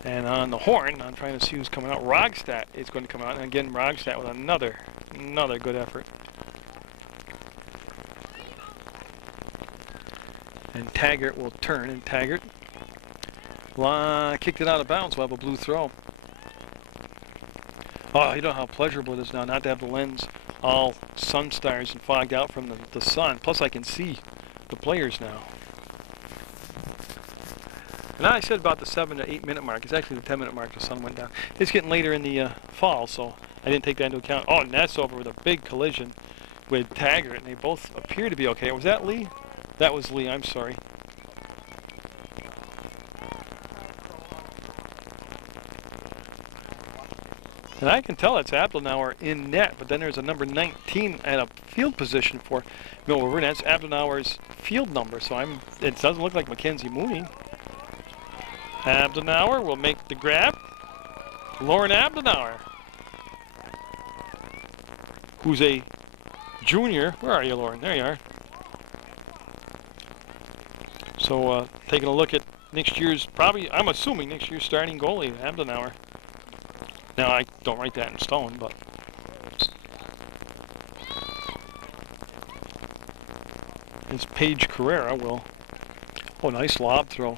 And on the horn, I'm trying to see who's coming out. Rogstad is going to come out, and again, Rogstad with another good effort. And Taggart will turn, and Taggart kicked it out of bounds. We'll have a blue throw. Oh, you know how pleasurable it is now not to have the lens all sun stars and fogged out from the sun. Plus, I can see the players now. And I said about the 7 to 8 minute mark. It's actually the 10-minute mark the sun went down. It's getting later in the fall, so I didn't take that into account. Oh, and that's over with a big collision with Taggart, and they both appear to be okay. Was that Lee? That was Lee, I'm sorry. And I can tell it's Abdelnauer in net, but then there's a number 19 at a field position for Mill River, and that's Abdelnauer's field number, so it doesn't look like Mackenzie Mooney. Abdelnauer will make the grab. Lauren Abdelnauer, who's a junior. Where are you, Lauren? There you are. So taking a look at next year's, I'm assuming next year's starting goalie, Abdelnauer. Now, I don't write that in stone, but it's Paige Carrera will, nice lob throw.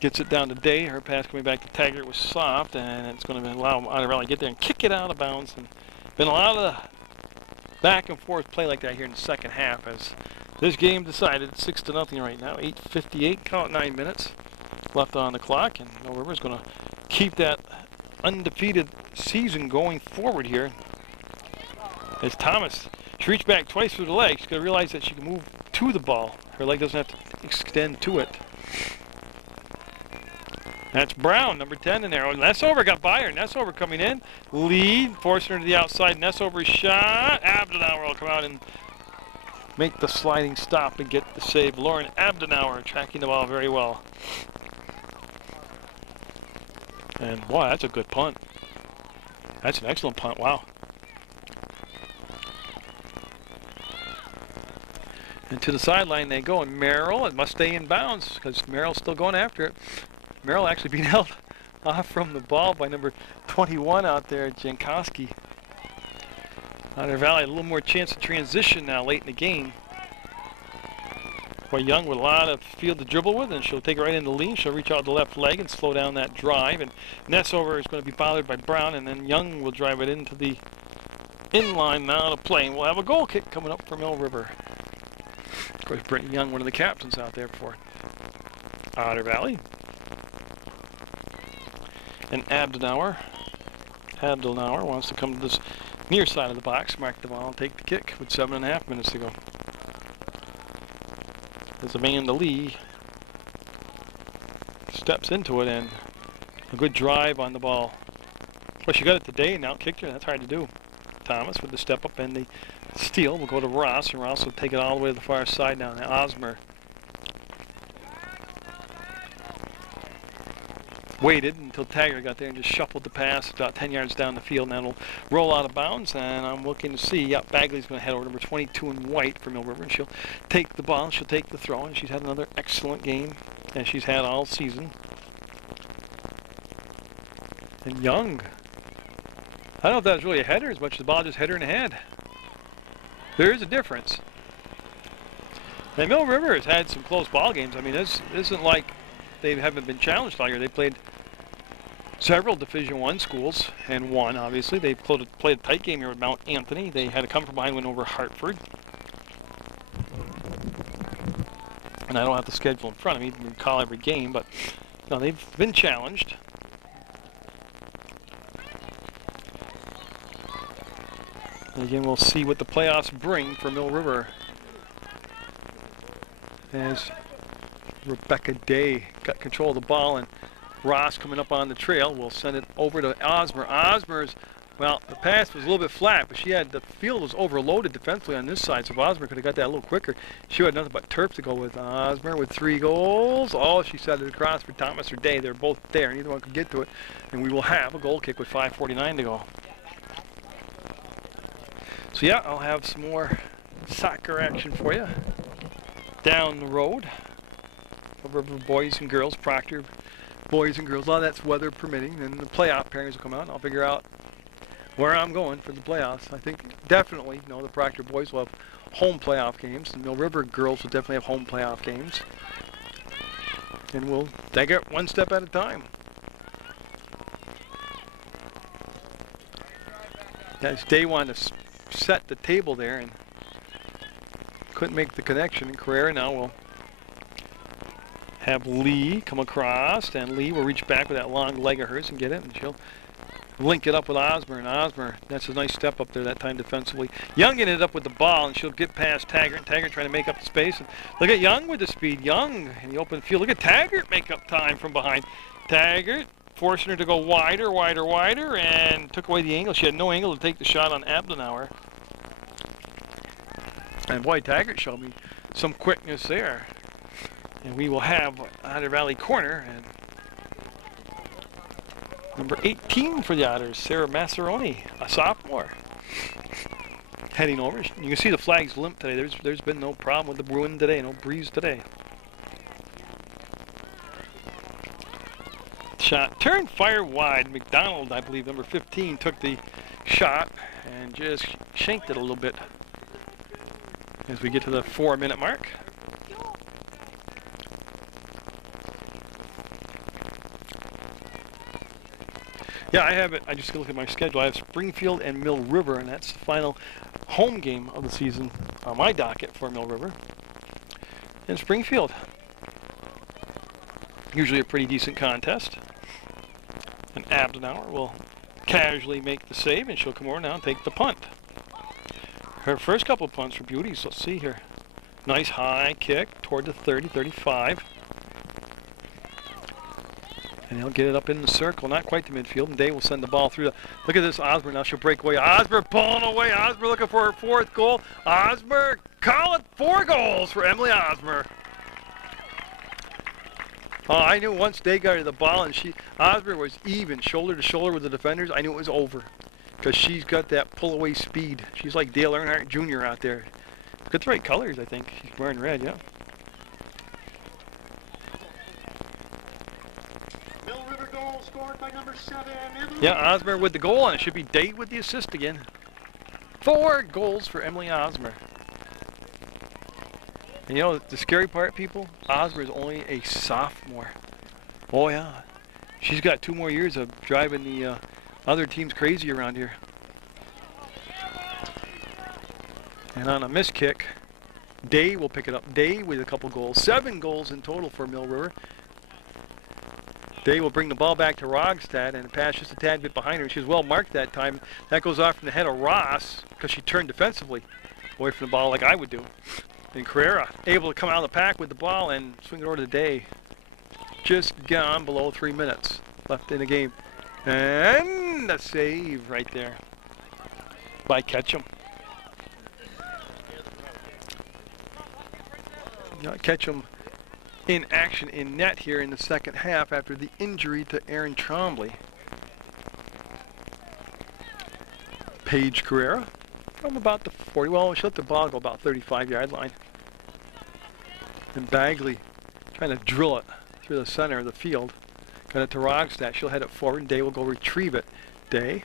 Gets it down to Day. Her pass coming back to Taggart was soft, and it's going to allow Otter Valley to get there and kick it out of bounds. And been a lot of back and forth play like that here in the second half as this game decided 6-0 right now. 8:58, count 9 minutes left on the clock, and Mill River's going to keep that undefeated season going forward here. As Thomas, she reached back twice through the leg. She's going to realize that she can move to the ball. Her leg doesn't have to extend to it. That's Brown, number 10 in there. Nessover got by her. Nessover coming in. Lead, forcing her to the outside. Nessover's shot. Abdenauer will come out and make the sliding stop and get the save. Lauren Abdenauer tracking the ball very well. And boy, that's a good punt. That's an excellent punt. Wow. And to the sideline they go, and Merrill, it must stay in bounds because Merrill's still going after it. Merrill actually being held off from the ball by number 21 out there, Jankowski. Otter Valley a little more chance of transition now late in the game. Boy, Young with a lot of field to dribble with, and she'll take it right into lean. She'll reach out the left leg and slow down that drive. And Nessover is going to be bothered by Brown, and then Young will drive it into the inline now to play. And we'll have a goal kick coming up for Mill River. Of course, Brittany Young, one of the captains out there for Otter Valley. And Abdenauer wants to come to this near side of the box, mark the ball, and take the kick with 7.5 minutes to go. As Amanda Lee steps into it, and a good drive on the ball. Well, she got it today and now kicked her. That's hard to do. Thomas with the step up and the steal will go to Ross, and Ross will take it all the way to the far side now. Now Osmer waited until Taggart got there and just shuffled the pass about 10 yards down the field. Now it'll roll out of bounds, and I'm looking to see, yeah, Bagley's going to head over, number 22 in white for Mill River, and she'll take the ball, she'll take the throw, and she's had another excellent game, as she's had all season. And Young, I don't know if that was really a header as much as the ball just hit her in the head. There is a difference. And Mill River has had some close ball games. I mean, this isn't like they haven't been challenged all year. They played several Division I schools and won, obviously. They played a tight game here with Mount Anthony. They had a come from behind win over Hartford. And I don't have the schedule in front of me to recall every game, but no, they've been challenged. And again, we'll see what the playoffs bring for Mill River. As Rebecca Day got control of the ball, and Ross coming up on the trail will send it over to Osmer. Osmer's, well, the pass was a little bit flat, but the field was overloaded defensively on this side, so if Osmer could have got that a little quicker, she had nothing but turf to go with. Osmer with 3 goals. Oh, she set it across for Thomas or Day. They're both there. Neither one could get to it, and we will have a goal kick with 5:49 to go. So yeah, I'll have some more soccer action for you down the road. River boys and girls, Proctor boys and girls, a lot of that's weather permitting, and the playoff pairings will come out, and I'll figure out where I'm going for the playoffs. I think definitely, the Proctor boys will have home playoff games, and Mill River girls will definitely have home playoff games. And we'll take it one step at a time. As Day wanted to set the table there and couldn't make the connection, and Carrera now will have Lee come across, and Lee will reach back with that long leg of hers and get it, and she'll link it up with Osmer, and Osmer, that's a nice step up there that time defensively. Young ended up with the ball, and she'll get past Taggart, and Taggart trying to make up the space. And look at Young with the speed. Young in the open field. Look at Taggart make up time from behind. Taggart forcing her to go wider, and took away the angle. She had no angle to take the shot on Abdenauer. And boy, Taggart showed me some quickness there. And we will have Otter Valley corner, and number 18 for the Otters, Sarah Massaroni, a sophomore, heading over. You can see the flags limp today. There's been no problem with the wind today, no breeze today. Shot turned, fire wide. McDonald, I believe, number 15, took the shot and just shanked it a little bit as we get to the 4-minute mark. Yeah, I have it. I just look at my schedule. I have Springfield and Mill River, and that's the final home game of the season on my docket for Mill River. And Springfield, usually a pretty decent contest. And Abdenauer will casually make the save, and she'll come over now and take the punt. Her first couple of punts were beauties. Let's see here. Nice high kick toward the 30, 35. And he'll get it up in the circle, not quite to midfield, and Day will send the ball through. Look at this, Osmer now, she'll break away. Osmer pulling away, Osmer looking for her 4th goal. Osmer, call it 4 goals for Emily Osmer. Oh, I knew once Day got her the ball and Osmer was even, shoulder to shoulder with the defenders, I knew it was over. Because she's got that pull-away speed. She's like Dale Earnhardt Jr. out there. Got the right colors, I think. She's wearing red, yeah. Scored by number 7, yeah, Osmer with the goal, and it should be Day with the assist again. 4 goals for Emily Osmer. And you know the scary part, people? Osmer is only a sophomore. Oh yeah, she's got 2 more years of driving the other teams crazy around here. And on a miss kick, Day will pick it up. Day with a couple goals. 7 goals in total for Mill River. Day will bring the ball back to Rogstad, and the pass just a tad bit behind her. She was well marked that time. That goes off from the head of Ross because she turned defensively away from the ball like I would do. And Carrera able to come out of the pack with the ball and swing it over to Day. Just gone below 3 minutes left in the game. And a save right there by Ketchum. Ketchum in action in net here in the second half after the injury to Aaron Trombley. Paige Carrera from about the 40, well, she'll let the ball go about 35-yard line. And Bagley trying to drill it through the center of the field. Got it to Rogstad. She'll head it forward, and Day will go retrieve it. Day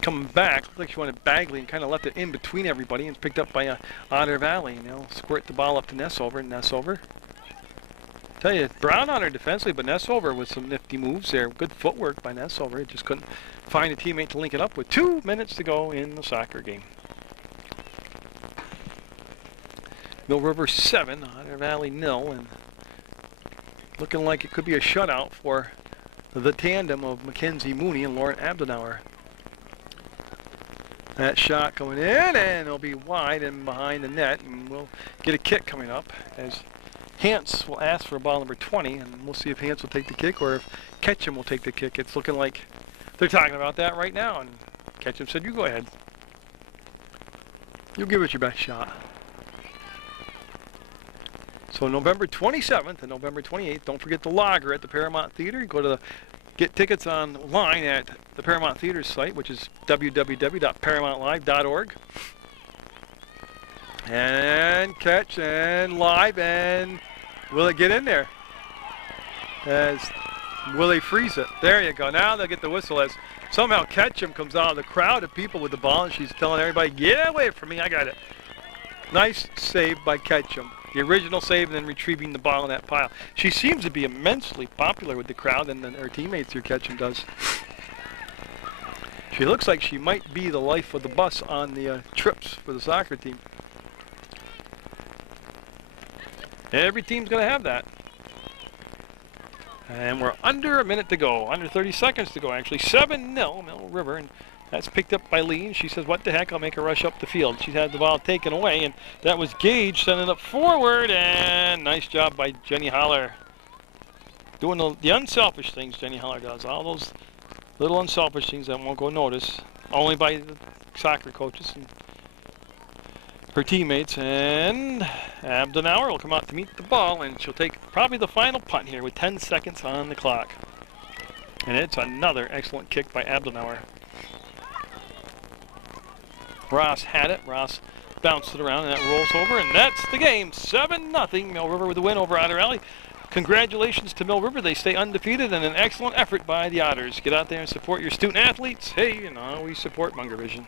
coming back, looked like she wanted Bagley and kind of left it in between everybody, and picked up by Otter Valley. And they'll squirt the ball up to Nessover, and Nessover. Tell you, Brown on her defensively, but Nessover with some nifty moves there. Good footwork by Nessover. Just couldn't find a teammate to link it up with. 2 minutes to go in the soccer game. Mill River 7, Otter Valley 0, and looking like it could be a shutout for the tandem of Mackenzie Mooney and Lauren Abdenauer. That shot coming in, and it'll be wide and behind the net, and we'll get a kick coming up as Hance will ask for ball number 20, and we'll see if Hance will take the kick or if Ketchum will take the kick. It's looking like they're talking about that right now, and Ketchum said, you go ahead. You give it your best shot. So November 27th and November 28th, don't forget the Lager at the Paramount Theater. Go to get tickets online at the Paramount Theater site, which is www.paramountlive.org. And catch and live, and will it get in there? As will they freeze it? There you go. Now they'll get the whistle as somehow Ketchum comes out of the crowd of people with the ball, and she's telling everybody, get away from me, I got it. Nice save by Ketchum. The original save and then retrieving the ball in that pile. She seems to be immensely popular with the crowd and then her teammates here, Ketchum does. She looks like she might be the life of the bus on the trips for the soccer team. Every team's going to have that. And we're under a minute to go. Under 30 seconds to go, actually. 7-0, Mill River. And that's picked up by Lee. And she says, what the heck, I'll make her rush up the field. She's had the ball taken away. And that was Gage sending it forward. And nice job by Jenny Holler. Doing the unselfish things Jenny Holler does. All those little unselfish things that won't go noticed. Only by the soccer coaches and her teammates. And Abdenauer will come out to meet the ball, and she'll take probably the final punt here with 10 seconds on the clock. And it's another excellent kick by Abdenauer. Ross had it. Ross bounced it around, and that rolls over, and that's the game. 7-0. Mill River with the win over Otter Valley. Congratulations to Mill River. They stay undefeated, and an excellent effort by the Otters. Get out there and support your student athletes. Hey, you know, we support Munger Vision.